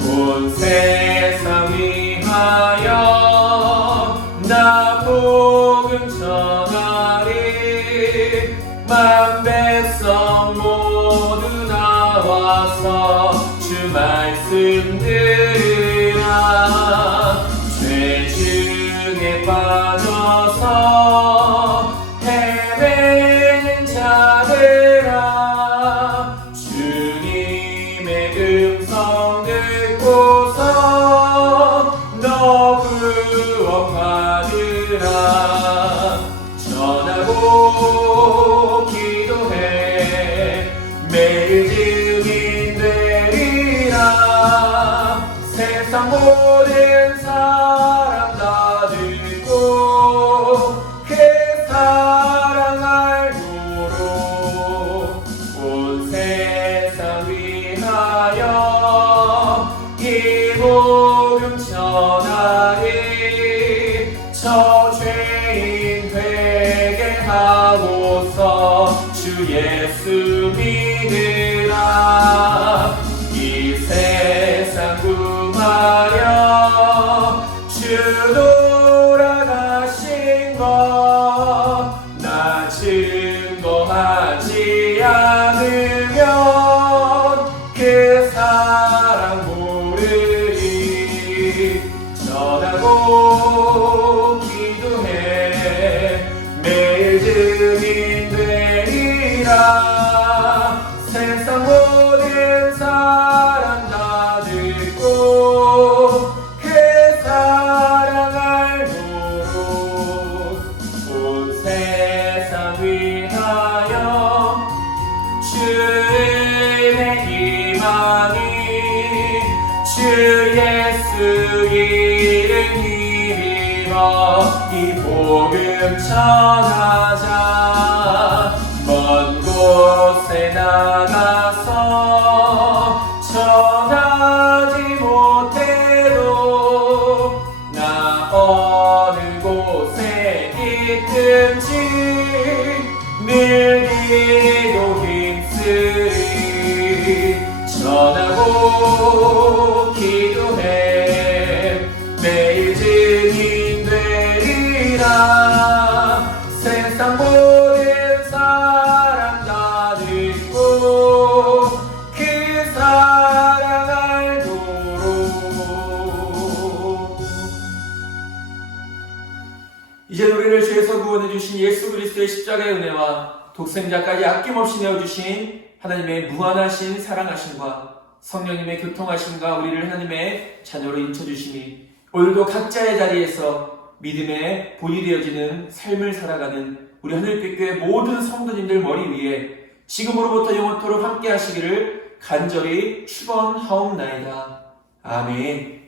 온 세상 위하여 나 복음 전하리 만 백성 모두 나와서 주 말씀 들으라 죄 중에 빠져서 고백하고서 주 예수 믿으라. 이 세상 구하려 주 돌아가신 것 나 증거하지 않으면 그 사랑 모르리. 전하고 기도해 매일 증인 되리라. 세상 모든 사람 다 듣고 그 사랑 알도록 온 세상 위하여 주의 희망이 주 예수 이름 힘입어 이 복음 전하자. 먼 곳에 나가서 전하지 못해도 나 어느 곳에 있든지 늘 기도 힘쓰리. 전하고 기도해 매일 증인 되리라. 세상 모든 사람 다 듣고 그 사랑 알도록. 이제 우리를 죄에서 구원해 주신 예수 그리스도의 십자가의 은혜와 독생자까지 아낌없이 내어주신 하나님의 무한하신 사랑하심과 성령님의 교통하심과 우리를 하나님의 자녀로 인쳐주심이 오늘도 각자의 자리에서 믿음의 본이 되어지는 삶을 살아가는 우리 하늘빛 교회 모든 성도님들 머리 위에 지금으로부터 영원토록 함께 하시기를 간절히 축원하옵나이다. 아멘.